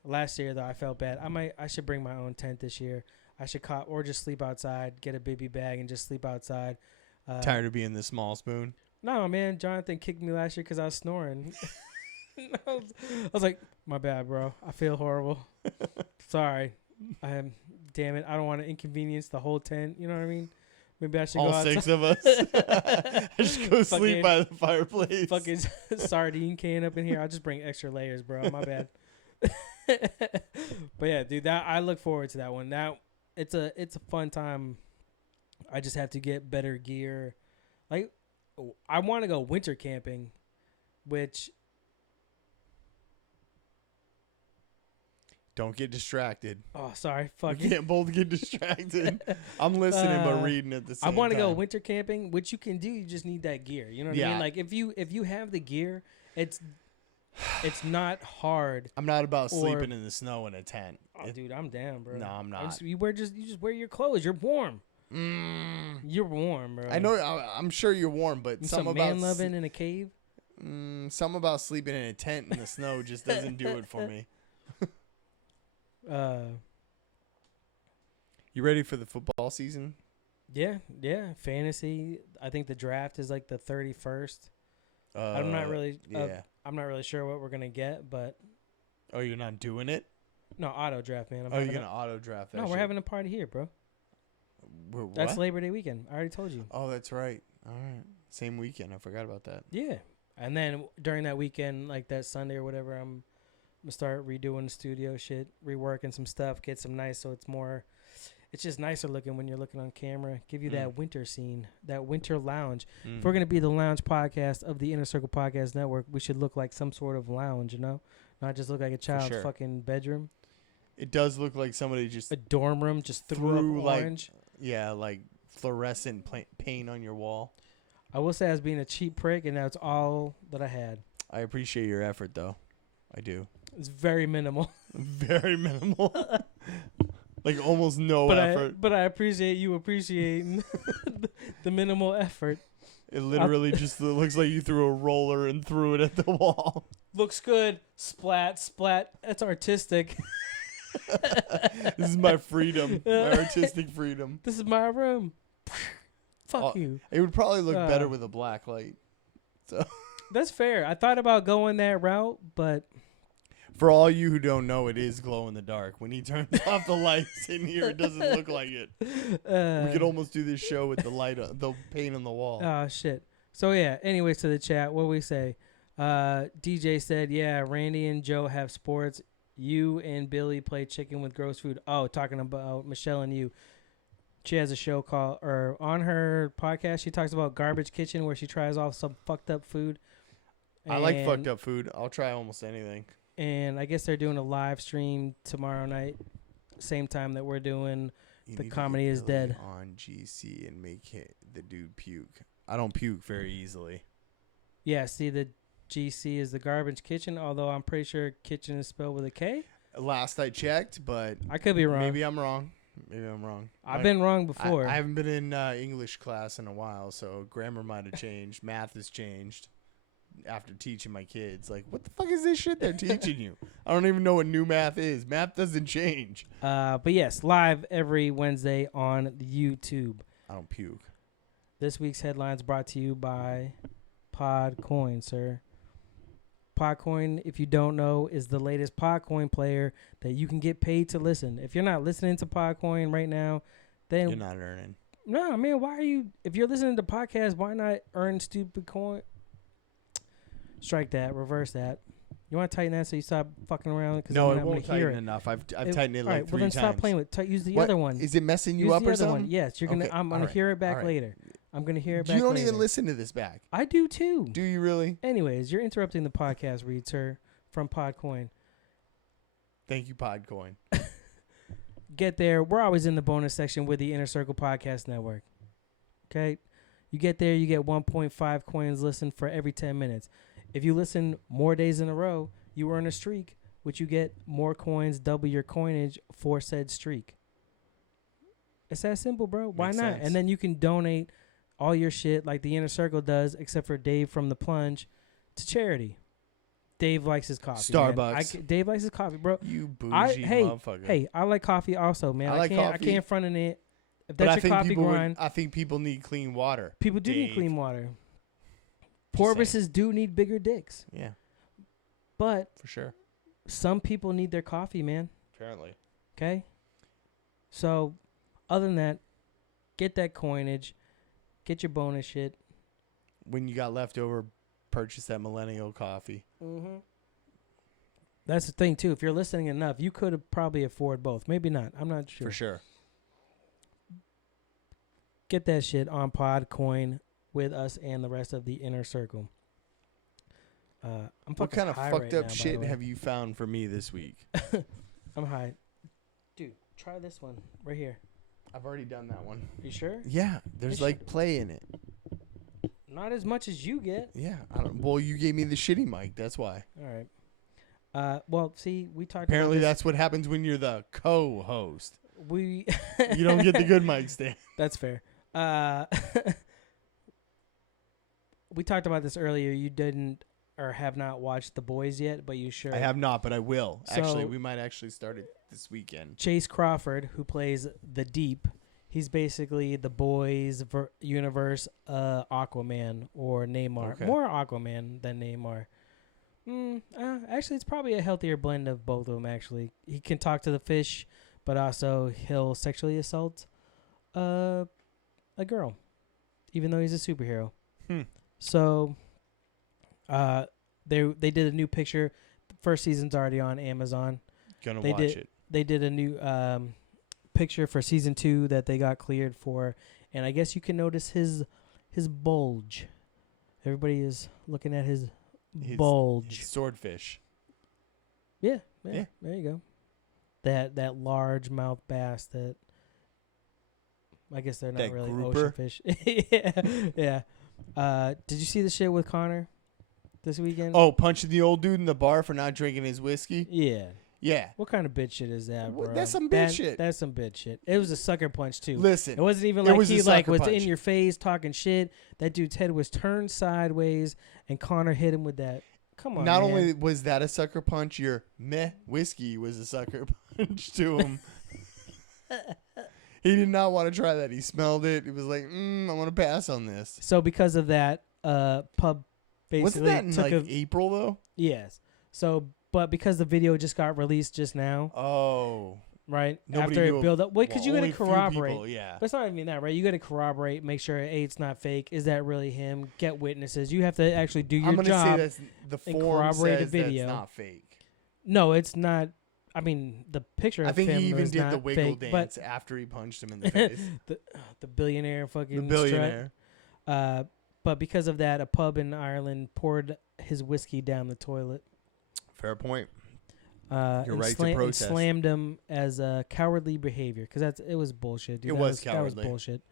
Last year though, I felt bad. I should bring my own tent this year. I should or just sleep outside. Get a baby bag and just sleep outside. Tired of being the small spoon? No, man. Jonathan kicked me last year because I was snoring. I was like, my bad, bro. I feel horrible. Sorry. Damn it. I don't want to inconvenience the whole tent. You know what I mean? Maybe I should go outside. 6 of us. I just go sleep by the fireplace. Fucking sardine can up in here. I'll just bring extra layers, bro. My bad. But yeah, dude, I look forward to that one. Now it's a fun time. I just have to get better gear. Like, I want to go winter camping, which... Don't get distracted. Oh, sorry. We can't both get distracted. I'm listening but reading at the same time. I want to go winter camping, which you can do. You just need that gear. You know what I mean? Like, if you have the gear, it's not hard. I'm not about sleeping in the snow in a tent. Oh, dude, I'm down, bro. No, I'm not. You just wear your clothes. You're warm. You're warm, bro. I know. I'm sure you're warm, but some about man loving in a cave. Something about sleeping in a tent in the snow just doesn't do it for me. You ready for the football season? Yeah. Fantasy. I think the draft is like the 31st. I'm not really. I'm not really sure what we're gonna get, but. Oh, you're not doing it? No, auto draft, man. You're gonna auto draft that? No, we're having a party here, bro. What? That's Labor Day weekend. I already told you. Oh, that's right. All right, same weekend. I forgot about that. Yeah, and then during that weekend, like that Sunday or whatever, I'm gonna start redoing the studio shit, reworking some stuff, get some nice, so it's just nicer looking when you're looking on camera. Give you that winter scene, that winter lounge. If we're going to be the lounge podcast of the Inner Circle Podcast Network, we should look like some sort of lounge, you know? Not just look like a child's fucking bedroom. It does look like somebody just... A dorm room just threw up orange. Like fluorescent paint on your wall. I will say I was being a cheap prick, and that's all that I had. I appreciate your effort, though. I do. It's very minimal. Very minimal. Like almost no effort. But I appreciate you appreciating the minimal effort. It literally just looks like you threw a roller and threw it at the wall. Looks good. Splat. That's artistic. This is my freedom. My artistic freedom. This is my room. Fuck you. It would probably look better with a black light. So that's fair. I thought about going that route, but... For all you who don't know, it is glow in the dark. When he turns off the lights in here, it doesn't look like it. We could almost do this show with the light, the paint on the wall. Oh, shit. So, yeah, anyways, to the chat, what we say? DJ said, yeah, Randy and Joe have sports. You and Billy play chicken with gross food. Oh, talking about Michelle and you. She has a show called, or on her podcast, she talks about Garbage Kitchen where she tries off some fucked up food. I like fucked up food. I'll try almost anything. And I guess they're doing a live stream tomorrow night, same time that we're doing The Comedy is Dead on GC and make the dude puke. I don't puke very easily. Yeah, see, the GC is the Garbage Kitchen, although I'm pretty sure kitchen is spelled with a K. Last I checked, but I could be wrong. Maybe I'm wrong. I've been wrong before. I haven't been in English class in a while, so grammar might have changed. Math has changed. After teaching my kids, like, what the fuck is this shit they're teaching you? I don't even know what new math is. Math doesn't change. But yes, live every Wednesday on YouTube. I don't puke. This week's headlines brought to you by Podcoin, sir. Podcoin, if you don't know, is the latest Podcoin player that you can get paid to listen. If you're not listening to Podcoin right now, then you're not earning. No, man, why are you? If you're listening to podcasts, why not earn stupid coin? Strike that. Reverse that. You want to tighten that so you stop fucking around? Cause No, I'm it not won't gonna hear tighten it. enough. I've tightened it All like right, 3 well then times. stop playing with. Use the What? other one. Is it messing you Use up the or other something? one. Yes, you're gonna. Okay, I'm gonna all right, hear it back all right. later. I'm gonna hear it back. You don't later. even listen to this back. I do too. Do you really? Anyways, you're interrupting the podcast, Reed, sir, from Podcoin. Thank you, Podcoin. Get there. We're always in the bonus section with the Inner Circle Podcast Network. Okay? You get there, you get 1.5 coins listened for every 10 minutes. If you listen more days in a row, you earn a streak, which you get more coins, double your coinage for said streak. It's that simple, bro. Why Makes not? sense. And then you can donate all your shit like the Inner Circle does, except for Dave from The Plunge, to charity. Dave likes his coffee. Starbucks. Dave likes his coffee, bro. You bougie motherfucker. Hey, I like coffee also, man. I like I coffee. can't front on it. If But that's your coffee grind, I think people need clean water. people do need Dave. clean water. saying. Porpoises do need bigger dicks. Yeah, But for sure. some people need their coffee, man. Apparently. Okay? So, other than that, get that coinage. Get your bonus shit. When you got leftover, purchase that millennial coffee. Mm-hmm. That's the thing, too. If you're listening enough, you could have probably afford both. Maybe not. I'm not sure. For sure. Get that shit on Podcoin with us and the rest of the Inner Circle. I'm What fucking kind of high fucked right up now, by shit the way. have you found for me this week? I'm high. Dude, try this one right here. I've already done that one. You sure? Yeah, there's It's- like play in it. Not as much as you get. Yeah. Well, you gave me the shitty mic. That's why. All right. Well, see, we talked Apparently, about that's what happens when you're the co-host. we You don't get the good mic stand. That's fair. We talked about this earlier. You didn't or have not watched The Boys yet, but you sure. I have not, but I will. Actually, So- we might actually start it this weekend. Chase Crawford, who plays the Deep, he's basically the Boys universe Aquaman or Neymar. Okay. More Aquaman than Neymar. Actually, it's probably a healthier blend of both of them, actually. He can talk to the fish, but also he'll sexually assault a girl, even though he's a superhero. So they did a new picture. The first season's already on Amazon. Gonna They watch did- it. They did a new picture for season 2 that they got cleared for, and I guess you can notice his bulge. Everybody is looking at his bulge. His swordfish. Yeah, Yeah. there you go. That large mouth bass that I guess they're not That really grouper? ocean fish. yeah. Did you see the shit with Connor this weekend? Oh, punching the old dude in the bar for not drinking his whiskey? Yeah. Yeah. What kind of bitch shit is that, What- bro? that's some bitch shit. That's some bitch shit. It was a sucker punch too. Listen. It wasn't even It like was a he like sucker was punch. in your face talking shit. That dude's head was turned sideways, and Connor hit him with that. Come on, Not man. only was that a sucker punch, your meh whiskey was a sucker punch to him. He did not want to try that. He smelled it. He was like, I want to pass on this. So because of that, pub basically Wasn't that in took like April though? yes. So, but because the video just got released just now, Oh. right Nobody after knew it build up, wait, because well, you gotta only a few corroborate. people, yeah. But it's not even that, right? You got to corroborate, make sure it's not fake. Is that really him? Get witnesses. You have to actually do your I'm gonna job. say that's the and form corroborate a says video. that's not fake. No, it's not. I mean, the picture of I think him he even was did not the wiggle fake, dance after he punched him in the face. but the billionaire fucking The billionaire. strut. But because of that, a pub in Ireland poured his whiskey down the toilet. Fair point. And Your right to and protest. slammed him as a cowardly behavior because it was bullshit. Dude. It That was That was cowardly. bullshit.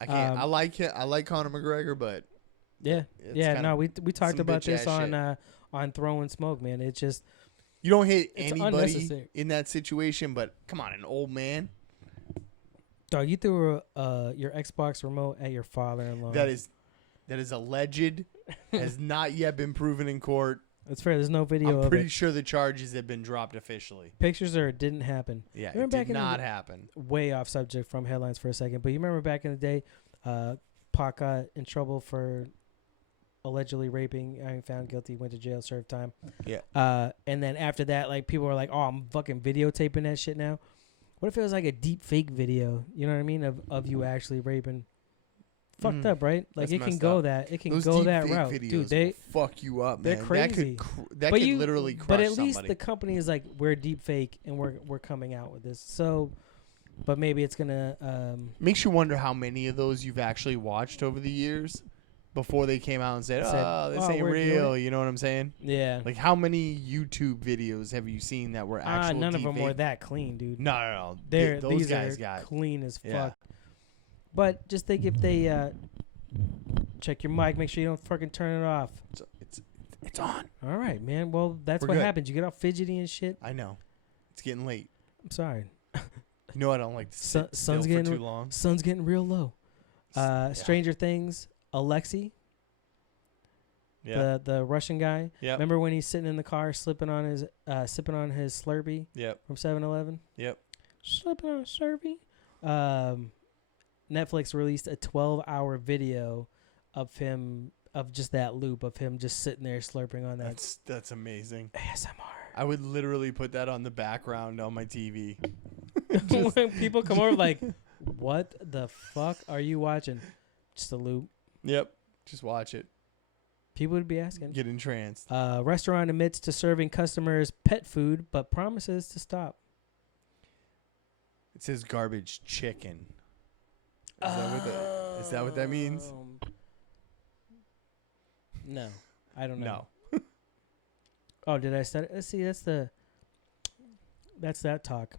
I can't. Um, I like it. I like Conor McGregor, but Yeah, it's yeah. kinda No, we talked some about this bitch-ass on Throwing Smoke, man. It's just you don't hit It's anybody unnecessary. in that situation. But come on, an old man. dog. You threw your Xbox remote at your father-in-law. That is alleged. Has not yet been proven in court. That's fair. There's no video I'm of pretty it. sure the charges have been dropped officially. Pictures or it didn't happen. Yeah, Remember it back did in the- not happen. Way off subject from headlines for a second, but you remember back in the day, Pac got in trouble for allegedly raping, found guilty, went to jail, served time. Yeah. And then after that, like people were like, "Oh, I'm fucking videotaping that shit now." What if it was like a deep fake video? You know what I mean? Of you actually raping fucked up, right? Like That's it can messed go up. that it can Those go that deepfake route, videos dude. They will fuck you up, they're man. crazy. That could literally crush But at somebody. least the company is like, we're deep fake and we're coming out with this. So, but maybe it's gonna Makes you wonder how many of those you've actually watched over the years before they came out and said, "Oh, this ain't we're doing real." it. You know what I'm saying? yeah. Like, how many YouTube videos have you seen that were actual? None of them were deepfake? that clean, dude. No. Those These guys are got. clean as fuck. Yeah. But just think if they check your mic, make sure you don't fucking turn it off. It's on. All right, man. Well, that's We're what good. happens. You get all fidgety and shit. I know. It's getting late. I'm sorry. You know I don't like to sit Sun's still for getting too long. Sun's getting real low. Yeah. Stranger Things, Alexei, Yeah. the Russian guy. Yep. Remember when he's sitting in the car sipping on his Slurpee Yep. from 7-Eleven? Yep. Sipping on a Slurpee. Netflix released a 12-hour video of him, of just that loop of him just sitting there slurping on that. That's amazing. ASMR. I would literally put that on the background on my TV. When people come over like, what the fuck are you watching? Just a loop. Yep. Just watch it. People would be asking. Get entranced. Restaurant admits to serving customers pet food, but promises to stop. It says garbage chicken. Is that what that means? No, I don't know. No. Oh, did I start? Let's see. That's that talk.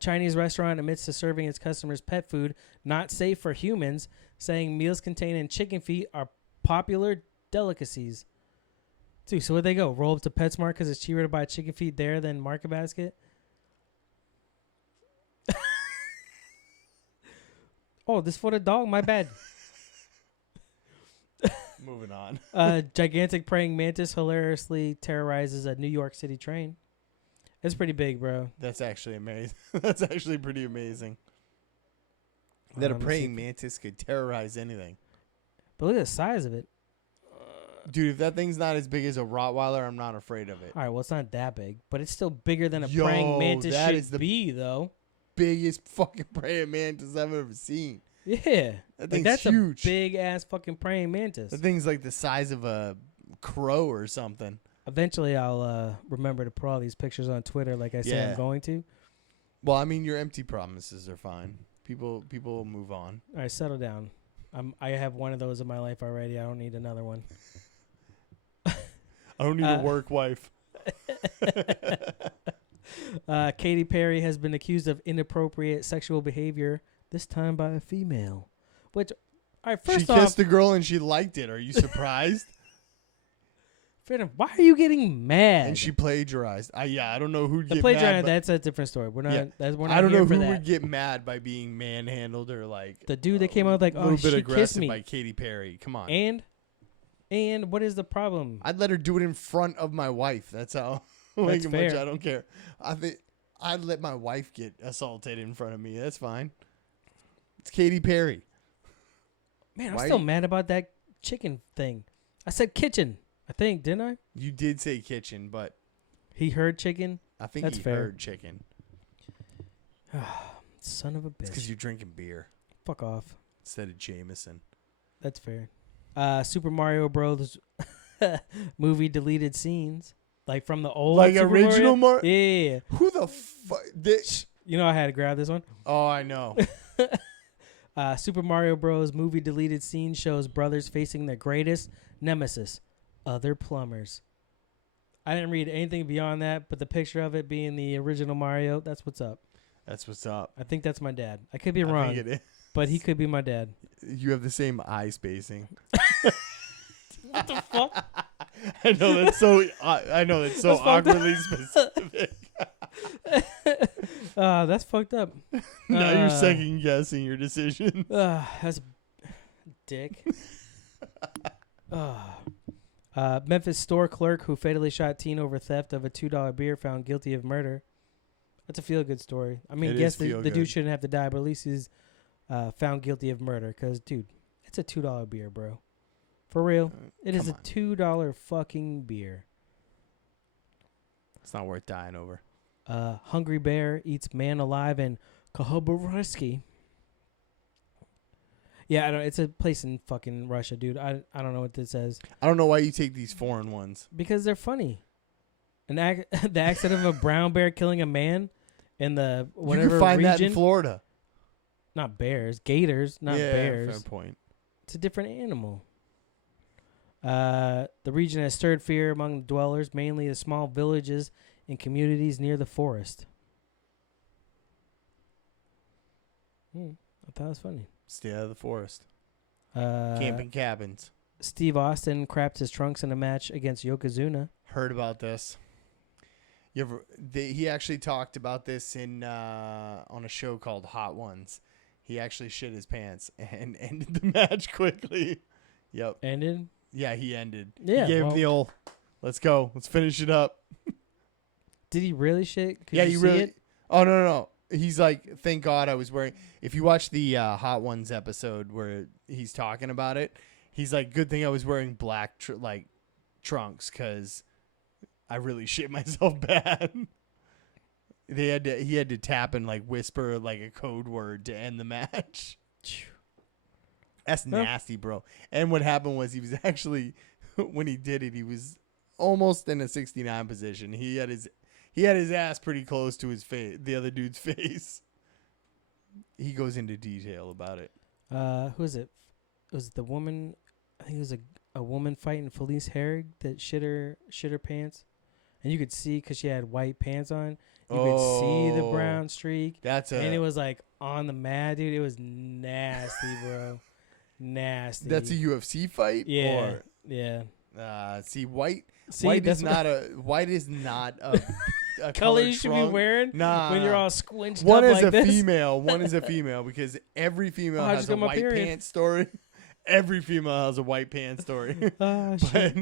Chinese restaurant admits to serving its customers pet food not safe for humans, saying meals containing chicken feet are popular delicacies. Dude, so where'd they go? Roll up to PetSmart because it's cheaper to buy chicken feet there than Market Basket? Oh, this for the dog? My bad. Moving on. Gigantic praying mantis hilariously terrorizes a New York City train. It's pretty big, bro. That's actually amazing. That's actually pretty amazing. That a praying mantis could terrorize anything. But look at the size of it. Dude, if that thing's not as big as a Rottweiler, I'm not afraid of it. All right, well, it's not that big, but it's still bigger than a praying mantis that should is the be, though. Biggest fucking praying mantis I've ever seen. Yeah. That thing's that's huge. a big-ass fucking praying mantis. That thing's like the size of a crow or something. Eventually, I'll remember to put all these pictures on Twitter like I said I'm going to. Well, I mean, your empty promises are fine. People will move on. All right, settle down. I have one of those in my life already. I don't need another one. I don't need a work wife. Katy Perry has been accused of inappropriate sexual behavior, this time by a female. Which, all right, first off, she kissed the girl and she liked it. Are you surprised? Why are you getting mad? And she plagiarized. I don't know who'd the get plagiarizing, mad. That's a different story. We're not. Yeah. We're not I don't here know for who that. would get mad by being manhandled or like The dude that came out like, a oh, little she bit kissed aggressive me. by Katy Perry. Come on. And what is the problem? I'd let her do it in front of my wife. That's how like That's much fair. I don't care. I think I'd let my wife get assaulted in front of me. That's fine. It's Katy Perry. Man, I'm Why still you- mad about that chicken thing. I said kitchen, I think, didn't I? You did say kitchen, but He heard chicken. I think That's he fair. heard chicken. Son of a It's because bitch. you're drinking beer Fuck off. instead of Jameson. That's fair. Super Mario Bros. Movie deleted scenes. Like from the old Like Super original Mario? Yeah. Who the fuck? You know I had to grab this one. Oh, I know. Super Mario Bros. Movie deleted scene shows brothers facing their greatest nemesis, other plumbers. I didn't read anything beyond that, but the picture of it being the original Mario, that's what's up. That's what's up. I think that's my dad. I could be I wrong, think it is. but he could be my dad. You have the same eye spacing. What the fuck? I know that's so. I know that's so That's fucked up. awkwardly specific. That's fucked up. Now you're second guessing your decision. That's dick. Memphis store clerk who fatally shot teen over theft of a $2 beer found guilty of murder. That's a feel-good story. I mean, It yes, is the feel-good. dude shouldn't have to die, but at least he's found guilty of murder. Because, dude, it's a $2 beer, bro. For real. It is come a $2 fucking beer. It's not worth dying over. Hungry bear eats man alive in Kahobareski. Yeah, I don't. It's a place in fucking Russia, dude. I don't know what this says I don't know why you take these foreign ones. because they're funny. The accident of a brown bear killing a man in the whatever you can find region. that in Florida. Not bears, gators, not bears. Fair point. It's a different animal. The region has stirred fear among the dwellers, mainly the small villages and communities near the forest. I thought it was funny. Stay out of the forest. Camping cabins. Steve Austin crapped his trunks in a match against Yokozuna. Heard about this. He actually talked about this in on a show called Hot Ones. He actually shit his pants and ended the match quickly. Yep. Ended? Yeah, he ended. Yeah. He gave him the old, let's go. Let's finish it up. Did he really shit? Could yeah, you he see really. it? Oh, no. He's like, thank God I was wearing. If you watch the Hot Ones episode where he's talking about it, he's like, good thing I was wearing black trunks because I really shit myself bad. He had to tap and like whisper like a code word to end the match. That's nasty, bro. And what happened was he was actually, when he did it, he was almost in a 69 position. He had his ass pretty close to his face, the other dude's face. He goes into detail about it. Who is it? Was it the woman? I think it was a woman fighting Felice Herrig that shit her pants, and you could see because she had white pants on. You could see the brown streak. And it was like on the mat, dude. It was nasty, bro. Nasty. That's a UFC fight. Yeah. Yeah. White is not a color you should trunk. be wearing when you're all squinched one up is like a this. female. One is a female because every female has a white pants story. Every female has a white pants story. Shit.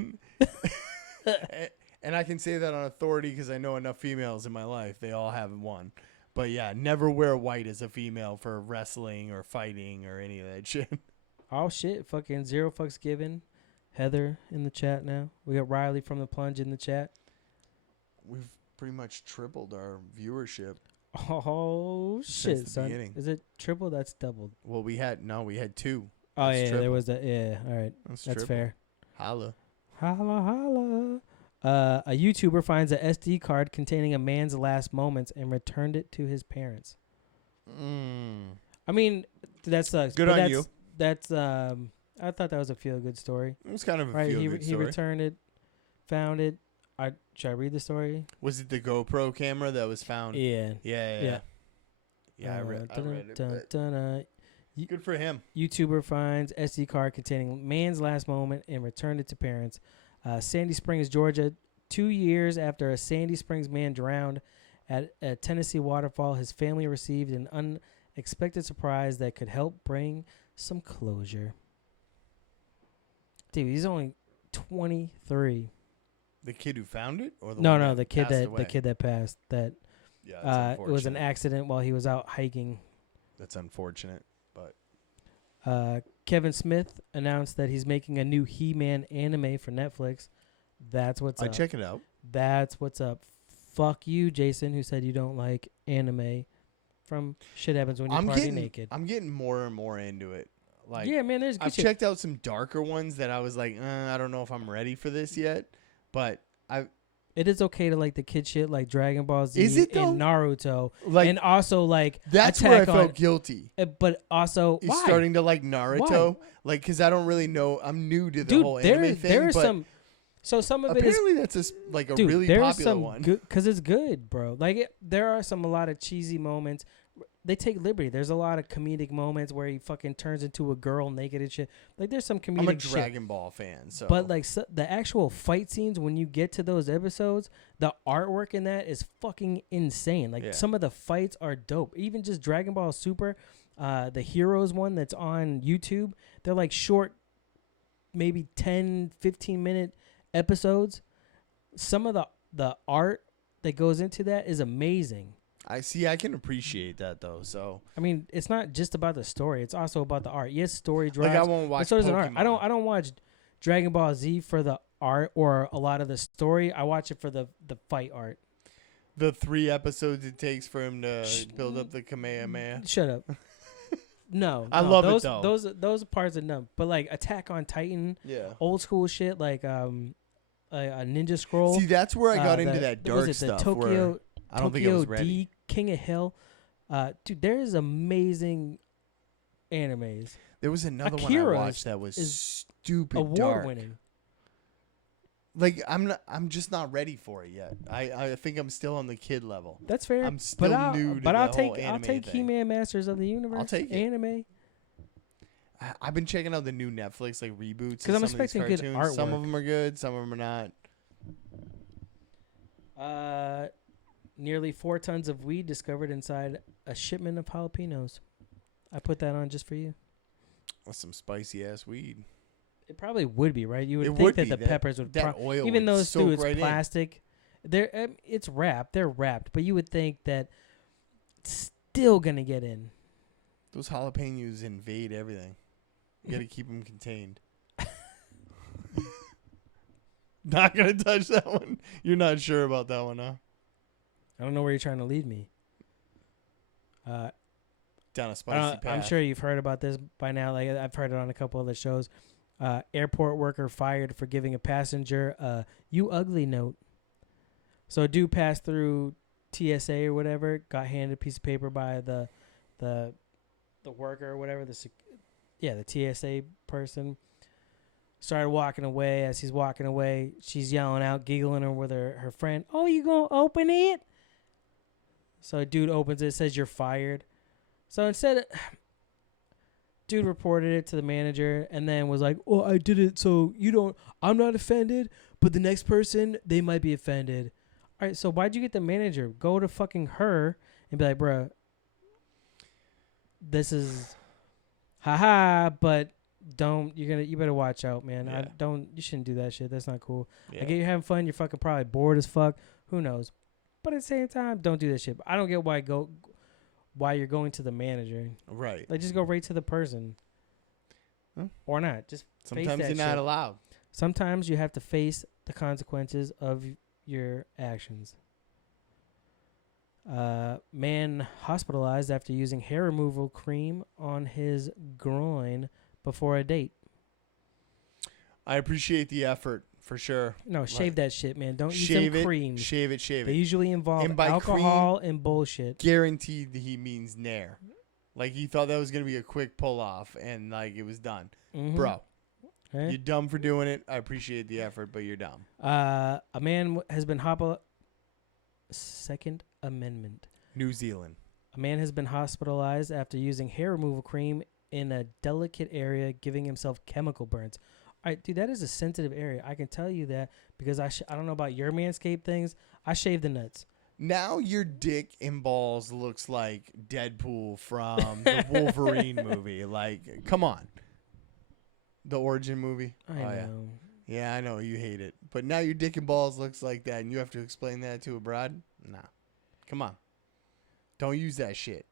And I can say that on authority because I know enough females in my life. They all have one. But yeah, never wear white as a female for wrestling or fighting or any of that shit. Oh shit! Fucking zero fucks given. Heather in the chat now. We got Riley from the Plunge in the chat. We've pretty much tripled our viewership. Oh shit, son! Beginning. Is it triple? That's doubled. Well, we had two. Oh That's yeah, triple. there was that. Yeah, all right, that's fair. Holla. Holla holla. A YouTuber finds a SD card containing a man's last moments and returned it to his parents. I mean, that sucks. Good on you. That's I thought that was a feel-good story. It was kind of a right. feel-good story. He returned it, found it. Should I read the story? Was it the GoPro camera that was found? Yeah. Yeah. I read it. Good for him. YouTuber finds SD card containing man's last moment and returned it to parents. Sandy Springs, Georgia. 2 years after a Sandy Springs man drowned at a Tennessee waterfall, his family received an unexpected surprise that could help bring some closure. Dude, he's only 23. The kid who found it, or the kid that passed. That yeah, it was an accident while he was out hiking. That's unfortunate, but Kevin Smith announced that he's making a new He-Man anime for Netflix. That's what's up. I check it out. That's what's up. Fuck you, Jason, who said you don't like anime from Shit Happens When You Party Naked. I'm getting more and more into it. Like, yeah, man, there's good I've shit. checked out some darker ones that I was like, I don't know if I'm ready for this yet. But it is okay to like the kid shit like Dragon Ball Z is it though? And Naruto. Like, and also like that's Attack where I felt guilty. But also He's starting to like Naruto. Why? Like, because I don't really know. I'm new to the whole anime thing. There are but some. So some of it is apparently that's a really popular one. Because it's good, bro. Like there are a lot of cheesy moments. They take liberty. There's a lot of comedic moments where he fucking turns into a girl naked and shit. Like there's some comedic. I'm a Dragon Ball fan, so. But like the actual fight scenes when you get to those episodes, the artwork in that is fucking insane. Like some of the fights are dope. Even just Dragon Ball Super, the Heroes one that's on YouTube. They're like short, maybe 10, 15-minute episodes. Some of the art that goes into that is amazing. I can appreciate that though. So I mean, it's not just about the story; it's also about the art. Yes, story drives. Like I won't watch. So does an art. I don't watch Dragon Ball Z for the art or a lot of the story. I watch it for the fight art. The 3 episodes it takes for him to build up the Kamehameha. Shut up. No, I love those, it though. Those parts are numb. But like Attack on Titan, Yeah. old school shit like a Ninja Scroll. See, that's where I got into that dark was it the stuff. Tokyo where I don't think I was ready. D King of Hell. Dude, there is amazing animes. There was another Akira one I watched that was stupid Award dark. winning. Like I'm just not ready for it yet. I think I'm still on the kid level. That's fair. I'm still new to the I'll whole take anime thing. He-Man Masters of the Universe. I'll take it. Anime. I've been checking out the new Netflix like reboots. Because I'm of some of these expecting good cartoons. artwork. Some of them are good. Some of them are not. Nearly 4 tons of weed discovered inside a shipment of jalapenos. I put that on just for you. That's some spicy ass weed. It probably would be, right? You would It think would that be. the That- peppers would, that oil even would though it's soak through it's right in. plastic. It's wrapped. They're wrapped, but you would think that it's still gonna get in. Those jalapenos invade everything. You gotta keep them contained. Not gonna touch that one. You're not sure about that one, huh? I don't know where you're trying to lead me. Down a spicy path. I'm sure you've heard about this by now. Like I've heard it on a couple other shows. Airport worker fired for giving a passenger a "you ugly" note. So a dude passed through TSA or whatever, got handed a piece of paper by the worker or whatever, the TSA person. Started walking away. As he's walking away, she's yelling out, giggling with her friend. "Oh, you gonna open it?" So a dude opens it, says, "You're fired." So instead, dude reported it to the manager and then was like, "Oh, I did it, so I'm not offended, but the next person, they might be offended." All right, so why'd you get the manager? Go to fucking her and be like, "Bruh, this is haha, but you better watch out, man. Yeah. You shouldn't do that shit. That's not cool. Yeah. I get you're having fun, you're fucking probably bored as fuck. Who knows? But at the same time, don't do that shit. I don't get why you're going to the manager. Right. Like, just go right to the person. Huh? Or not. Just face Sometimes that you're not shit. allowed. Sometimes you have to face the consequences of your actions. Man hospitalized after using hair removal cream on his groin before a date. I appreciate the effort for sure. No, shave that shit, man. Don't use Shave them it. creams. Shave it. Shave They it. usually involve And by alcohol and bullshit. Guaranteed that he means nair. Like he thought that was gonna be a quick pull off, and like it was done. Mm-hmm. Bro, Okay. you're dumb for doing it. I appreciate the effort, but you're dumb. A man has been Second Amendment. New Zealand. A man has been hospitalized after using hair removal cream in a delicate area, giving himself chemical burns. All right, dude, that is a sensitive area. I can tell you that because I don't know about your Manscaped things. I shave the nuts. Now your dick and balls looks like Deadpool from the Wolverine movie. Like, come on. The origin movie. I know. Yeah, I know you hate it. But now your dick and balls looks like that, and you have to explain that to a broad? Nah. Come on. Don't use that shit.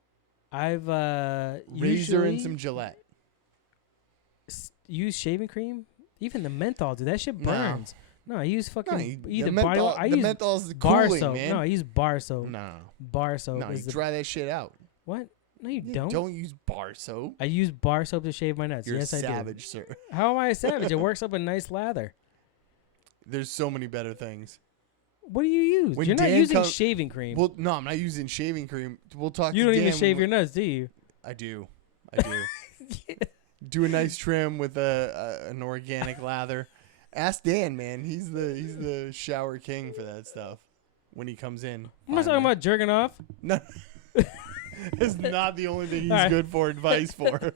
I've Razor usually and some Gillette. Use shaving cream. Even the menthol, dude, that shit No. burns. No, I use fucking the either menthol, body. I the use menthol's the bar cooling, soap. man. No, I use bar soap. No. Bar soap. No, you is the, dry that shit out. what? No, you You don't. don't use bar soap. I use bar soap to shave my nuts. You're yes, a I do. savage, sir. How am I a savage? It works up a nice lather. There's so many better things. What do you use? When You're not Dan using shaving cream. Well, no, I'm not using shaving cream. We'll talk. You to don't even Dan shave when your nuts, do you? I do. Do a nice trim with an organic lather. Ask Dan, man. He's the shower king for that stuff. When he comes in, I'm not talking about jerking off. No, it's not the only thing he's right. good for advice for.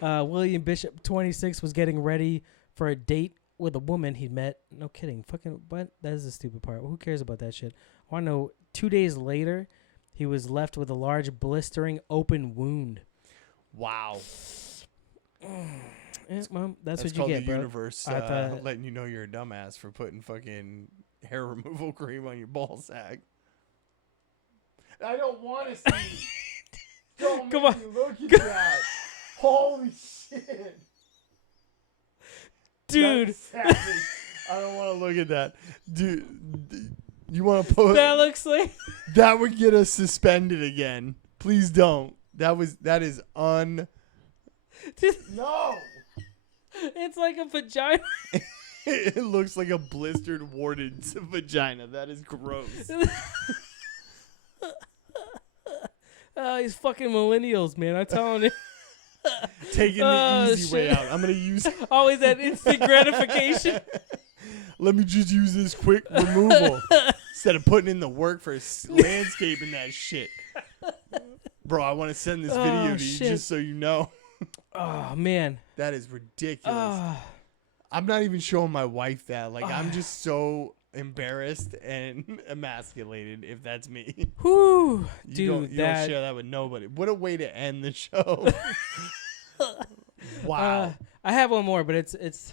William Bishop, 26, was getting ready for a date with a woman he met. No kidding. Fucking what? That is the stupid part. Who cares about that shit? I want to know. 2 days later, he was left with a large, blistering, open wound. Wow. Yeah, well, that's what you called get, the bro. universe letting you know you're a dumbass for putting fucking hair removal cream on your ball sack. I don't want to see. Don't Come make on. me look at that. Holy shit. Dude. That's savage. I don't want to look at that. Dude, you want to put... That looks like... That would get us suspended again. Please don't. That is No. It's like a vagina. It looks like a blistered, warded vagina. That is gross. These fucking millennials, man. I'm telling you. Taking the easy way out. I'm going to use... Always that instant gratification. Let me just use this quick removal. Instead of putting in the work for landscaping that shit. Bro, I want to send this video to you just so you know. Oh, man. That is ridiculous. I'm not even showing my wife that. Like, I'm just so embarrassed and emasculated if that's me. Whew. You don't share that with nobody. What a way to end the show. Wow. I have one more, but it's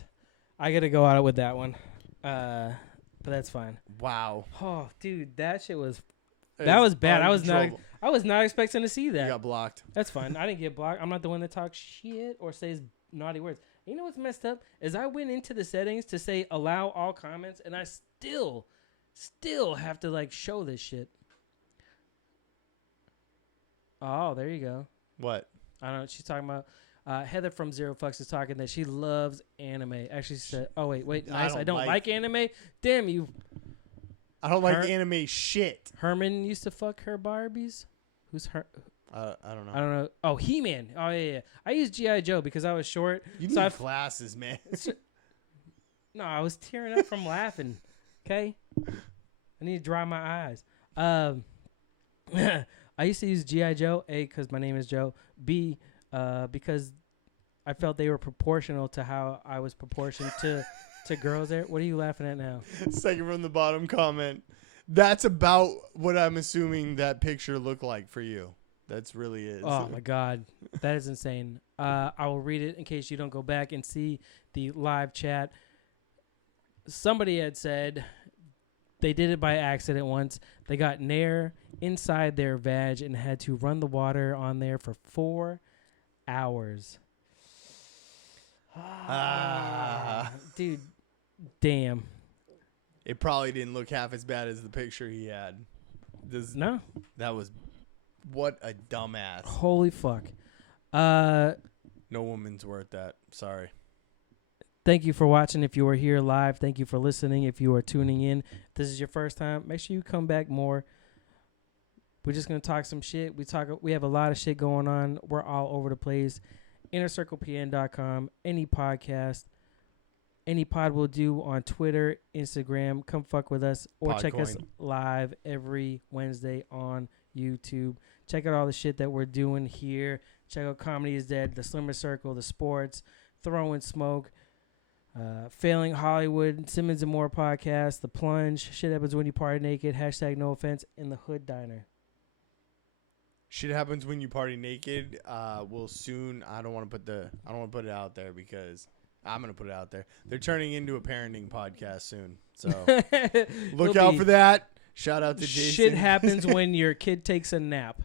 I got to go out with that one. But that's fine. Wow. Oh, dude, that shit was... That was bad. I was not expecting to see that. You got blocked. That's fine. I didn't get blocked. I'm not the one that talks shit or says naughty words. You know what's messed up is I went into the settings to say allow all comments, and I still have to like show this shit. Oh, there you go. What? I don't know. She's talking about Heather from Zero Fucks is talking that she loves anime. Actually, she said, "Oh wait, nice. I don't like anime. Damn you." I don't like anime shit. Herman used to fuck her Barbies. Who's her? I don't know. I don't know. Oh, He-Man. Oh, yeah. I used G.I. Joe because I was short. You need glasses, man. No, I was tearing up from laughing. Okay? I need to dry my eyes. I used to use G.I. Joe, A, because my name is Joe. B, because I felt they were proportional to how I was proportioned to girls there. What are you laughing at now? Second from the bottom comment. That's about what I'm assuming that picture looked like for you. That's really is. Oh, my God. That is insane. I will read it in case you don't go back and see the live chat. Somebody had said they did it by accident once. They got Nair inside their vag and had to run the water on there for 4 hours. Dude, damn. It probably didn't look half as bad as the picture he had. No. That was... What a dumbass. Holy fuck. No woman's worth that. Sorry. Thank you for watching. If you are here live, thank you for listening. If you are tuning in, if this is your first time, make sure you come back more. We're just going to talk some shit. We have a lot of shit going on. We're all over the place. InnerCirclePN.com. Any podcast. Any pod will do on Twitter, Instagram. Come fuck with us. Or check us live every Wednesday on YouTube. Check out all the shit that we're doing here. Check out Comedy is Dead, The Slimmer Circle, The Sports, Throwing Smoke, Failing Hollywood, Simmons and More Podcast, The Plunge, Shit Happens When You Party Naked, # No Offense, and The Hood Diner. Shit Happens When You Party Naked. Will soon. I don't want to put it out there because I'm gonna put it out there. They're turning into a parenting podcast soon, so look out for that. Shout out to Jason. Shit happens when your kid takes a nap.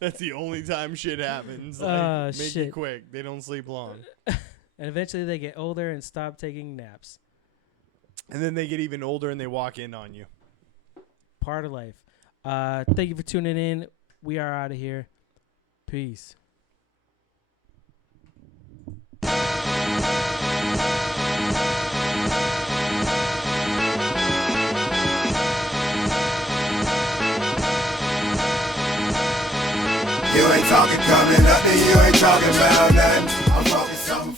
That's the only time shit happens. Like, make shit. it quick. They don't sleep long. And eventually they get older and stop taking naps. And then they get even older and they walk in on you. Part of life. Thank you for tuning in. We are out of here. Peace. You ain't talking coming up, then you ain't talking about nothing. I'm focused on